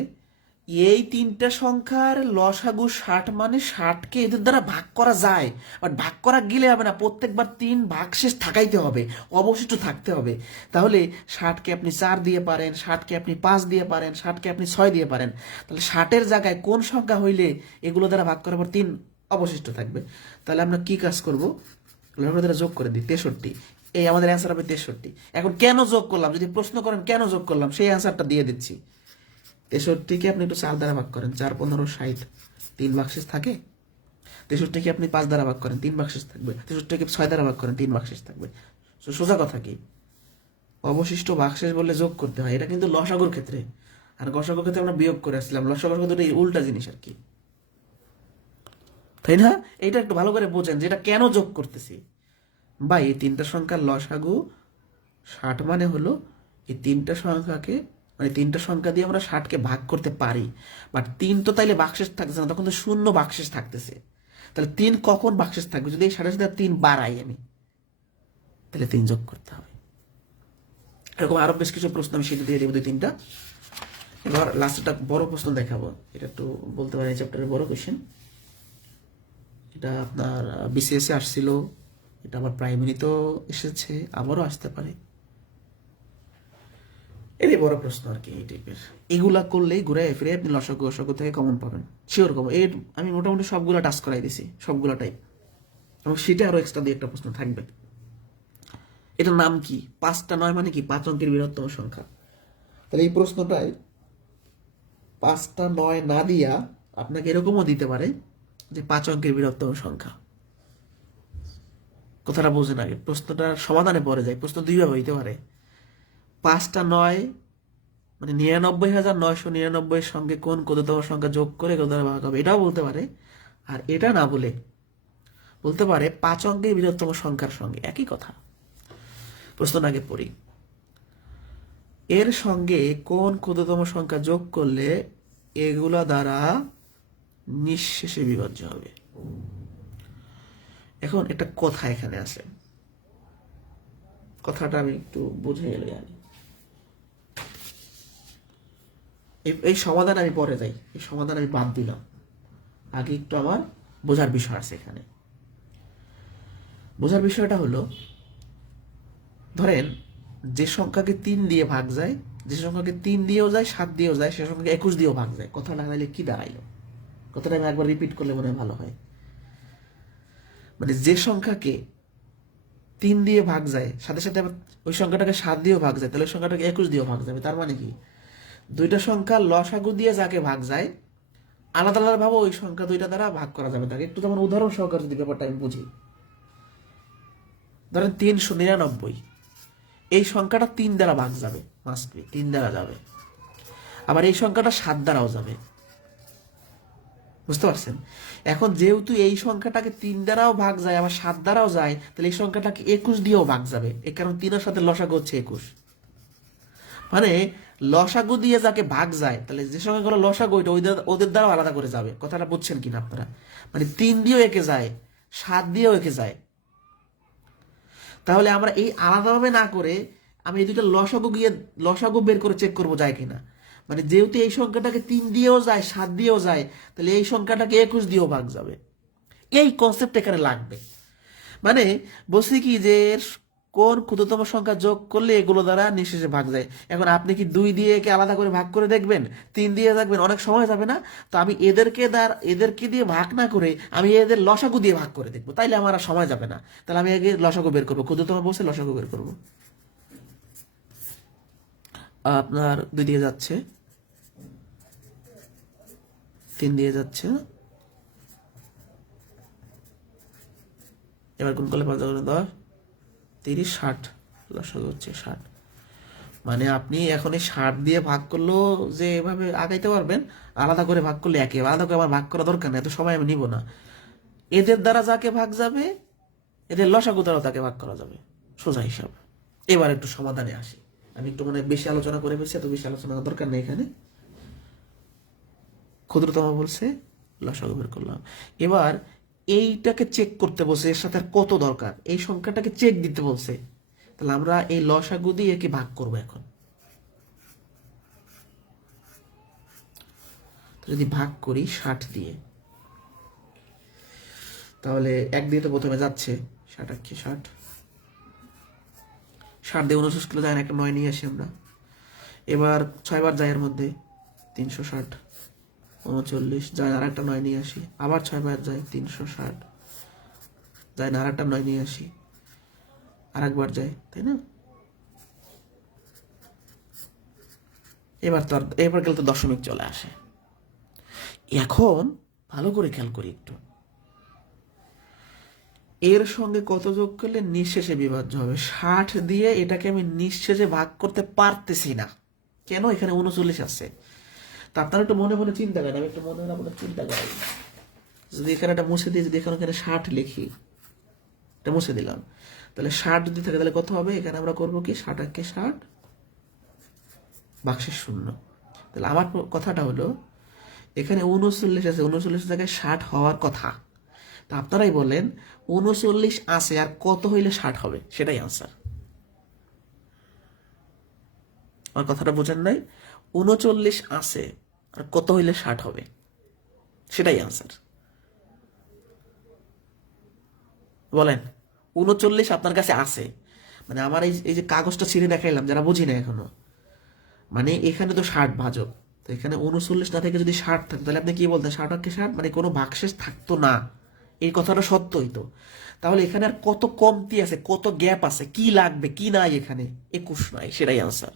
এই 3টা সংখ্যার লসাগু 60, মানে 60কে এদের দ্বারা ভাগ করা যায়, বাট ভাগ করা গেলে হবে না, প্রত্যেকবার 3 ভাগশেষ থাকাইতে হবে, অবশিষ্ট থাকতে হবে। তাহলে 60কে আপনি 4 দিয়ে পারেন, 60কে আপনি 5 দিয়ে পারেন, 60কে আপনি 6 দিয়ে পারেন। তাহলে 60-এর জায়গায় কোন সংখ্যা হইলে এগুলো দ্বারা ভাগ করার পর 3 অবশিষ্ট থাকবে? তাহলে আমরা কি কাজ করবো? লসাগু দ্বারা যোগ করে দিই 63। এই আমাদের অ্যান্সার হবে 63। এখন কেন যোগ করলাম, যদি প্রশ্ন করেন কেন যোগ করলাম, সেই অ্যান্সারটা দিয়ে দিচ্ছি। 63-কে আপনি একটু 4 দ্বারা ভাগ করেন, 4 × 15 = 60, 3 ভাগশেষ থাকে। 63-কে আপনি 5 দ্বারা ভাগ করেন, 3 ভাগশেষ থাকবে। 63-কে 6 দ্বারা ভাগ করেন, 3 ভাগশেষ থাকবে। সোজা কথা কি, অবশিষ্ট ভাগশেষ বললে যোগ করতে হয়, এটা কিন্তু লসাগুর ক্ষেত্রে। আর গসাগু ক্ষেত্রে আমরা বিয়োগ করে আসছিলাম, লসাগু ক্ষেত্রে উল্টা জিনিস আর কি, তাই না? এটা একটু ভালো করে বোঝেন যে এটা কেন যোগ করতেছি। বা এই তিনটা সংখ্যার লসাগু 60 মানে হলো এই তিনটা সংখ্যাকে, মানে তিনটা সংখ্যা দিয়ে আমরা 60কে ভাগ করতে পারি। বাট 3 তো তাইলে বাক্সেস থাকতেছে না, তখন তো শূন্য বাক্সেস থাকতেছে। তাহলে 3 কখন বাক্সেস থাকবে? যদি এই 60-এর সাথে 3 বাড়াই আমি, তাহলে 3 যোগ করতে হবে। এরকম আরো বেশ কিছু প্রশ্ন আমি সেটা দিয়ে দেবো 2-3টা। এবার লাস্টটা বড় প্রশ্ন দেখাবো, এটা একটু বলতে পারেন এই চ্যাপ্টারের বড় কোয়েশ্চেন। এটা আপনার বিসিএস এ আসছিল, এটা আবার প্রাইমারিতেও এসেছে, আবারও আসতে পারে। এটাই বড় প্রশ্ন আর কি এই টাইপের। এগুলা করলেই ঘুরে ফিরে আপনি লসাগু গসাগু থেকে কমন পাবেন, শিওর কমন। এই আমি মোটামুটি সবগুলা টাচ করাই দিছি, সবগুলা টাইপ, এবং সেটা আরো এক্সট্রা দিয়ে একটা প্রশ্ন থাকবে। এটার নাম কি? 5টা 9 মানে কি? 5 অঙ্কের বৃহত্তম সংখ্যা। তাহলে এই প্রশ্নটাই 5টা 9 না দিয়া আপনাকে এরকমও দিতে পারে যে 5 অঙ্কের বৃহত্তম সংখ্যা। কথাটা বোঝেন আগে, প্রশ্নটার সমাধানে পড়ে যায়। প্রশ্ন দুইভাবে হইতে পারে, 5টা 9 মানে 99,999 সঙ্গে কোন ক্ষুদ্রতম সংখ্যা যোগ করে কত দ্বারা ভাগ হবে, এটাও বলতে পারে। আর এটা না বলে বলতে পারে 5 অঙ্কের বৃহত্তম সংখ্যার সঙ্গে, একই কথা। প্রশ্নটা আগে পড়ি। এর সঙ্গে কোন ক্ষুদ্রতম সংখ্যা যোগ করলে এগুলা দ্বারা নিঃশেষে বিভাজ্য হবে। এখন একটা কথা এখানে আছে, কথাটা আমি একটু বুঝে গেলে জানি। এই সমাধান আমি পরে যাই, এই সমাধান আমি বাদ দিলাম, আগে একটু আমার বোঝার বিষয় আছে এখানে। বোঝার বিষয়টা হলো, ধরেন যে সংখ্যাকে 3 দিয়ে ভাগ যায়, যে সংখ্যাকে 3 দিয়েও যায় 7 দিয়েও যায়, সে সংখ্যাকে 21 দিয়েও ভাগ যায়, কথাটা তাহলে কি দাঁড়াইলো? কথাটা আমি একবার রিপিট করলে মনে হয় ভালো হয়। মানে যে সংখ্যাকে 3 দিয়ে ভাগ যায়, সাথে সাথে আবার ওই সংখ্যাটাকে 7 দিয়েও ভাগ যায়, তাহলে ওই সংখ্যাটাকে 21 দিয়েও ভাগ যাবে। তার মানে কি, দুইটা সংখ্যা লসাগু দিয়ে যাকে ভাগ যায়, আলাদা আলাদা ভাবে ওই সংখ্যা দুইটা দ্বারা ভাগ করা যাবে তাকে। একটু যেমন উদাহরণ সহকারে যদি ব্যাপারটা আমি বুঝি, ধরেন 399, এই সংখ্যাটা 3 দ্বারা ভাগ যাবে, মাস্ট বি 3 দ্বারা যাবে। আবার এই সংখ্যাটা 7 দ্বারাও যাবে, বুঝতে পারছেন? এখন যেহেতু এই সংখ্যাটাকে 3 দ্বারাও ভাগ যায় আবার 7 দ্বারাও যায়, তাহলে এই সংখ্যাটাকে 21 দিয়েও ভাগ যাবে। এই কারণ 3-এর সাথে লসাগু হচ্ছে 21। মানে লসাগু দিয়ে যাকে ভাগ যায়, তাহলে যে সংখ্যাগুলো লসাগু ওদের দ্বারাও আলাদা করে যাবে। কথাটা বুঝছেন কিনা আপনারা? মানে 3 দিয়েও একে যায়, 7 দিয়েও একে যায়। তাহলে আমরা এই আলাদাভাবে না করে আমি এই দুইটা লসাগু বের করে চেক করবো যায় কিনা। মানে যেহেতু এই সংখ্যাটাকে 3 দিয়েও যায় 7 দিয়েও যায়, তাহলে এই সংখ্যাটাকে 21 দিয়েও ভাগ যাবে। এই কনসেপ্ট এখানে লাগবে। মানে বলছি কি যে কোন ক্ষুদ্রতম সংখ্যা যোগ করলে এগুলো দ্বারা নিঃশেষে ভাগ যায়। এখন আপনি কি 2 দিয়ে একে আলাদা করে ভাগ করে দেখবেন, 3 দিয়ে দেখবেন, অনেক সময় যাবে না? তো আমি এদেরকে দিয়ে ভাগ না করে আমি এদের লসাগু দিয়ে ভাগ করে দেখবো, তাইলে আমার আর সময় যাবে না। তাহলে আমি আগে লসাগু বের করবো, ক্ষুদ্রতম বসে লসাগু বের করবো। আপনার 2 দিয়ে যাচ্ছে, 3 দিয়ে যাচ্ছে, এবার কোন করলে 5 10 30 60, লসাগু হচ্ছে 60। মানে আপনি এখন এই 60 দিয়ে ভাগ করলেও যে এভাবে আগাইতে পারবেন, আলাদা করে ভাগ করলে একে, আলাদা করে আমার ভাগ করা দরকার নেই, এত সময় আমি নিব না। এদের দ্বারা যাকে ভাগ যাবে, এদের লসাগু দ্বারা তাকে ভাগ করা যাবে, সোজা হিসাব। এবার একটু সমাধানে আসি। আমি একটু মানে বেশি আলোচনা করে ফেলছি, এত বেশি আলোচনা দরকার নেই এখানে। ক্ষুদ্রতম বলছে, লসাগু বের করলাম। এবার এইটাকে চেক করতে বলছে, এর সাথে আর কত দরকার, এই সংখ্যাটাকে চেক দিতে বলছে। তাহলে আমরা এই লসাগু দিয়ে একে ভাগ করবো। এখন যদি ভাগ করি 60 দিয়ে, তাহলে 1 দিয়ে তো প্রথমে যাচ্ছে, 60 কি 60, 60 দিয়ে 29 কিলো যায় না, একটা 9 নিয়ে আসি আমরা। এবার 6 বার যায় এর মধ্যে, 360, 39 যায়, আর একটা 9 নিয়ে আসি। আবার 6 বার যায়, 360 যায় না, আর একটা 9 নিয়ে আসি। আর একবার যায়, তাই না? এবার গেলে তো দশমিক চলে আসে। এখন ভালো করে খেয়াল করি একটু, এর সঙ্গে কত যোগ করলে নিঃশেষে বিভাজ্য হবে। 60 দিয়ে এটাকে আমি নিঃশেষে ভাগ করতে পারতেছি না, কেন এখানে 39 আছে? তা আপনারা একটু মনে মনে চিন্তা করেন, আমি একটু মনে মনে আপনার চিন্তা করি। যদি এখানে একটা মুছে দিয়ে যদি এখানে 60 লিখি, এটা মুছে দিলাম, তাহলে 60 যদি থাকে তাহলে কত হবে? এখানে আমরা করবো কি 60 বাক্সের শূন্য। তাহলে আমার কথাটা হলো এখানে 39 আছে, 39 জায়গায় 60 হওয়ার কথা। তা আপনারাই বলেন 39 আছে আর কত হইলে 60 হবে? সেটাই আনসার। আমার কথাটা বোঝেন নাই? 39 আছে আর কত হইলে 60 হবে, সেটাই আনসার। বলেন 39 আপনার কাছে আছে, মানে আমার এই যে কাগজটা ছিঁড়ে দেখাইলাম, যারা বুঝি না এখনো, মানে এখানে তো 60 ভাজক, তো এখানে 39 না থেকে যদি 60 থাকতো তাহলে আপনি কি বলতেন? 60 মানে কোনো ভাগশেষ থাকতো না, এই কথাটা সত্যই তো। তাহলে এখানে আর কত কমতি আছে, কত গ্যাপ আছে, কি লাগবে, কি নাই এখানে? 21 নাই, সেটাই আনসার।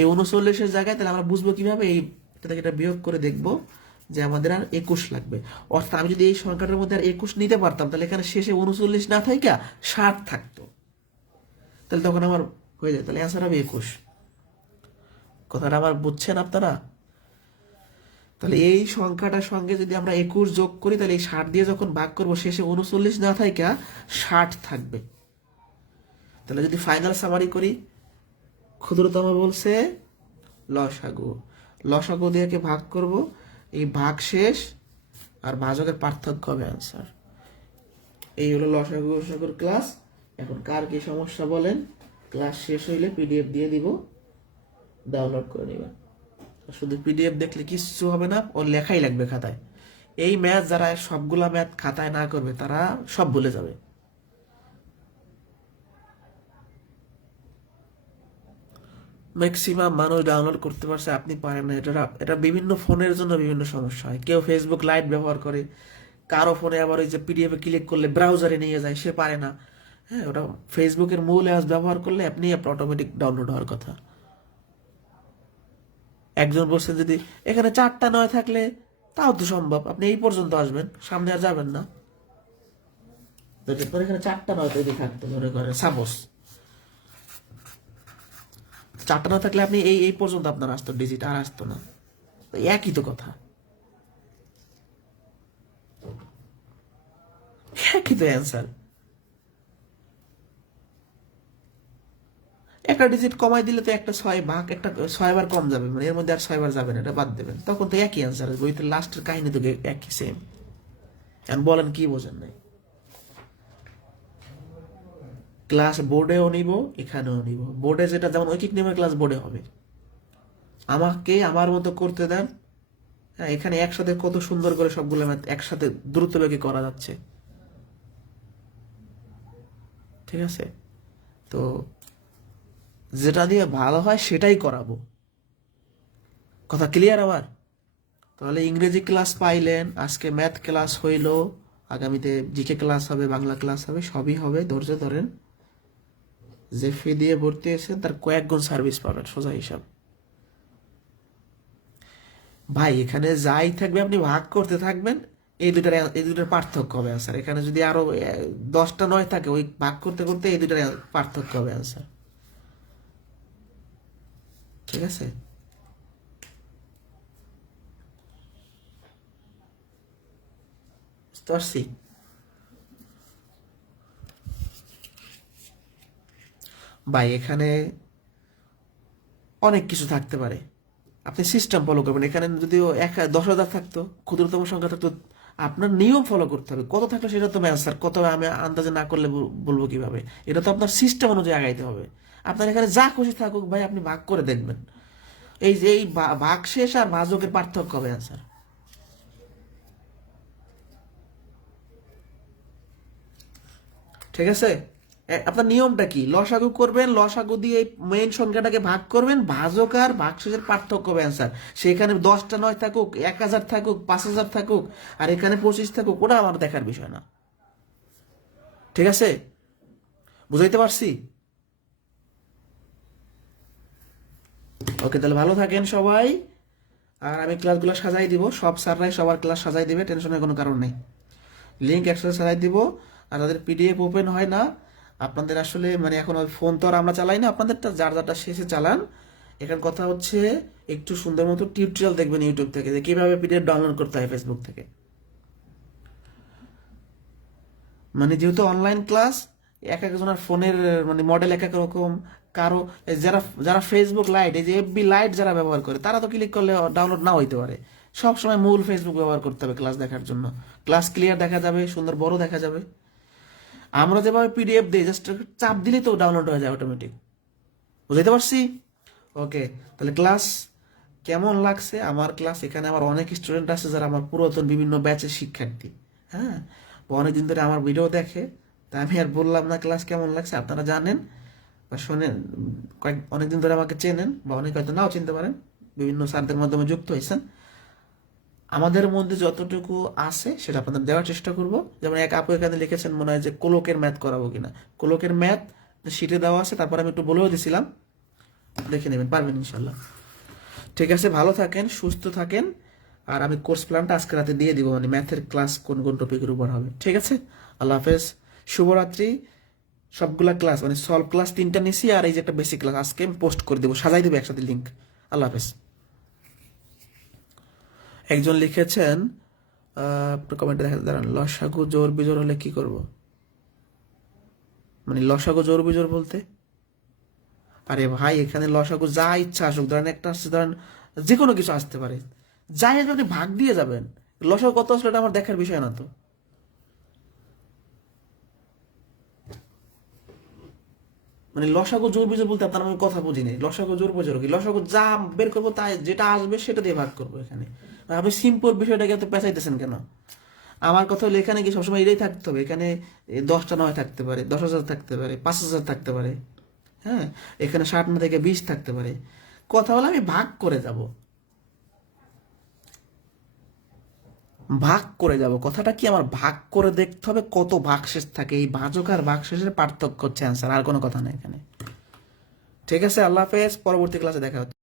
এই 39 জায়গায় তাহলে আমরা বুঝবো কিভাবে? এই থেকে এটা বিয়োগ করে দেখবো যে আমাদের আর 21 লাগবে। অর্থাৎ আমি যদি এই সংখ্যাটার মধ্যে আর 21 নিতে পারতাম তাহলে এখানে শেষে 39 না থাইকা 60 থাকতো, তাহলে তখন আমার হয়ে যায়, তাহলে অ্যান্সার হবে 21। কথাটা আবার বুঝছেন আপনারা? তাহলে এই সংখ্যাটার সঙ্গে যদি আমরা 21 যোগ করি তাহলে এই 60 দিয়ে যখন ভাগ করবো শেষে 39 না থাইকা 60 থাকবে। তাহলে যদি ফাইনাল সামারি করি, ক্ষুদ্রতম বলছে লসাগু, লসাগু দিয়ে ভাগ করব, এই ভাগ শেষ আর ভাজকের পার্থক্য হবে অ্যান্সার। এই হলো লসাগুর ক্লাস। এখন কার কি সমস্যা বলেন? ক্লাস শেষ হইলে পিডিএফ দিয়ে দিব, ডাউনলোড করে নেবেন। শুধু পিডিএফ দেখলে কিচ্ছু হবে না, ওর লেখাই লাগবে খাতায়। এই ম্যাথ যারা সবগুলা ম্যাথ খাতায় না করবে তারা সব ভুলে যাবে। ম্যাক্সিমাম মানুষ ডাউনলোড করতে পারছে, আপনি পারেন না। এটা বিভিন্ন ফোনের জন্য বিভিন্ন সমস্যা হয়। কেউ ফেসবুক লাইট ব্যবহার করে, কারো ফোনে আবার ওই যে পিডিএফ ক্লিক করলে ব্রাউজারে নিয়ে যায়, সে পারে না। হ্যাঁ, ওটা ফেসবুকের মূল অ্যাপ ব্যবহার করলে আপনি অটোমেটিক ডাউনলোড হওয়ার কথা। একজন বলছেন যদি এখানে 4টা 9 থাকলে তাও তো সম্ভব, আপনি এই পর্যন্ত আসবেন, সামনে আর যাবেন না। এখানে 4টা 9 যদি থাকতো, মনে করেন সাপোজ 4টা 9 থাকলে আপনি এই পর্যন্ত আপনার আসতো ডিজিট, আর আসতো না। একই তো কথা, একই তো অ্যান্সার। একটা ডিজিট কমাই দিলে তো একটা 6 ভাগ, একটা 6 বার কম যাবে, মানে এর মধ্যে আর 6 বার যাবে না, এটা বাদ দেবেন, তখন তো একই অ্যান্সার আসবে। ওই তো লাস্টের কাহিনী তো একই, সেম। এখন বলেন কি বোঝেন নাই? ক্লাস বোর্ডেও নিব, এখানেও নিব। বোর্ডে যেটা যেমন ঐকিক নিয়মের ক্লাস বোর্ডে হবে, আমাকে আমার মতো করতে দেন। হ্যাঁ, এখানে একসাথে কত সুন্দর করে সবগুলো ম্যাথ একসাথে দ্রুত বেগে করা যাচ্ছে, ঠিক আছে? তো যেটা দিয়ে ভালো হয় সেটাই করাবো, কথা ক্লিয়ার আমার? তাহলে ইংরেজি ক্লাস পাইলেন, আজকে ম্যাথ ক্লাস হইল, আগামীতে জিকে ক্লাস হবে, বাংলা ক্লাস হবে, সবই হবে। ধৈর্য ধরেন, যে ফি দিয়ে ভর্তি হয়েছেন তার কয়েক গুণ সার্ভিস পাবেন, সোজা হিসাব। ভাই এখানে যাই থাকবে আপনি ভাগ করতে থাকবেন, এই দুটার পার্থক্য হবে আনসার। এখানে যদি আরো 10টা 9 থাকে, ওই ভাগ করতে করতে এই দুটার পার্থক্য হবে আনসার, ঠিক আছে? বুঝতে পারছি? ভাই এখানে অনেক কিছু থাকতে পারে, আপনি সিস্টেম ফলো করবেন। এখানে যদিও 10,000 থাকতো, ক্ষুদ্রতম সংখ্যা থাকতো, আপনার নিয়ম ফলো করতে হবে। কত থাকলে সেটা তো অ্যান্সার, কত আমি আন্দাজে না করলে বলবো কিভাবে? এটা তো আপনার সিস্টেম অনুযায়ী আগাইতে হবে। আপনার এখানে যা খুশি থাকুক ভাই, আপনি ভাগ করে দেখবেন, এই যে এই ভাগ শেষ আর ভাজকের পার্থক্য হবে অ্যান্সার, ঠিক আছে? আপনার নিয়মটা কি? লসাগু করবেন, লসাগু দিয়ে মেইন সংখ্যাটাকে ভাগ করবেন, ভাজক আর ভাগশেষের পার্থক্য হবে অ্যান্সার। সেখানে 10টা 9 থাকুক, 1000 থাকুক, 5000 থাকুক, আর এখানে 25 থাকুক, ওটা আমার দেখার বিষয় না, ঠিক আছে? বুঝাইতে পারছি? ওকে, তাহলে ভালো থাকেন সবাই। আর আমি ক্লাসগুলো সাজাই দিব, সব স্যাররাই সবার ক্লাস সাজাই দিবে, টেনশনের কোনো কারণ নেই। লিঙ্ক একসাথে সাজাই দিব। আর তাদের পিডিএফ ওপেন হয় না, আপনাদের আসলে মানে এখন ওই ফোন তো আর আমরা চালাই না, আপনাদেরটা যার যারটা শেষে চালান, এখানে কথা হচ্ছে একটু সুন্দর মতো টিউটোরিয়াল দেখবেন ইউটিউব থেকে যে কিভাবে পিডিএফ ডাউনলোড করতে হয় ফেসবুক থেকে। মানে যেহেতু অনলাইন ক্লাস, এক একজনের ফোনের মানে মডেল এক এক রকম, কারো যারা যারা ফেসবুক লাইট, এই যে এফবি লাইট যারা ব্যবহার করে তারা তো ক্লিক করলে ডাউনলোড না হইতে পারে। সব সময় মূল ফেসবুক ব্যবহার করতে হবে ক্লাস দেখার জন্য। ক্লাস ক্লিয়ার দেখা যাবে, সুন্দর বড় দেখা যাবে। আমরা যেভাবে পিডিএফ দিই জাস্ট চাপ দিলেই তো ডাউনলোড হয়ে যায় অটোমেটিক। বুঝতে পারছি? ওকে, তাহলে ক্লাস কেমন লাগছে আমার ক্লাস? এখানে আমার অনেক স্টুডেন্ট আছে যারা আমার পুরাতন বিভিন্ন ব্যাচের শিক্ষার্থী। হ্যাঁ, অনেকদিন ধরে আমার ভিডিও দেখে, তা আমি আর বললাম না ক্লাস কেমন লাগছে। আপনারা জানেন বা শোনেন, অনেকদিন ধরে আমাকে চেনেন বা অনেকে হয়তো নাও চিনতে পারেন, বিভিন্ন স্যারদের মাধ্যমে যুক্ত হয়েছেন। আমাদের মধ্যে যতটুকু আছে সেটা আপনাদের দেওয়ার চেষ্টা করব। যেমন এক আপু এখানে লিখেছেন মনে হয় যে কোলকের ম্যাথ করাবো কিনা। কোলকের ম্যাথ শিটে দেওয়া আছে, তারপর আমি একটু বলেও দিছিলাম, দেখে নেবেন, পারবেন ইনশাল্লাহ। ঠিক আছে, ভালো থাকেন, সুস্থ থাকেন। আর আমি কোর্স প্ল্যানটা আজকে রাতে দিয়ে দিব, মানে ম্যাথের ক্লাস কোন কোন টপিকের উপর হবে। ঠিক আছে, আল্লাহ হাফেজ, শুভরাত্রি। সবগুলা ক্লাস মানে সলভ ক্লাস 3টা নিছি, আর এই যে একটা বেসিক ক্লাস আজকে আমি পোস্ট করে দেবো, সাজাই দেবো একসাথে লিঙ্ক। আল্লাহ হাফেজ। একজন লিখেছেন আপনার কমেন্টে দেখা দাঁড়ান, লসাগু জোর বিজোর হলে কি করব? মানে লসাগু জোর বিজোর বলতে? আরে ভাই, এখানে লসাগু যা ইচ্ছা আসুক, ধরেন একটা আসছে, ধরেন যে কোনো কিছু আসতে পারে, যাই আসবে আপনি ভাগ দিয়ে যাবেন। লসাগু কত আসলে এটা আমার দেখার বিষয় না তো। মানে লসাগু জোর বিজোর বলতে আপনার আমি কথা বুঝি নাই। লসাগু জোর বিজোর কি? লসাগু যা বের করবো তাই যেটা আসবে সেটা দিয়ে ভাগ করবো এখানে। আপনি সিম্পল বিষয়টাকে এত পেঁচাইতেছেন কেন? আমার কথা হলো এখানে কি সবসময় এটাই থাকতে হবে? এখানে 10টা নয় থাকতে পারে, 10,000 থাকতে পারে, 5,000 থাকতে পারে। হ্যাঁ, এখানে 60 না থেকে 20 থাকতে পারে। কথা হলো আমি ভাগ করে যাব, ভাগ করে যাব। কথাটা কি, আমার ভাগ করে দেখতে হবে কত ভাগশেষ থাকে। এই ভাজক আর ভাগশেষের পার্থক্য হচ্ছে অ্যান্সার, আর কোনো কথা নেই এখানে। ঠিক আছে, আল্লাহ হাফেজ, পরবর্তী ক্লাসে দেখা হচ্ছে।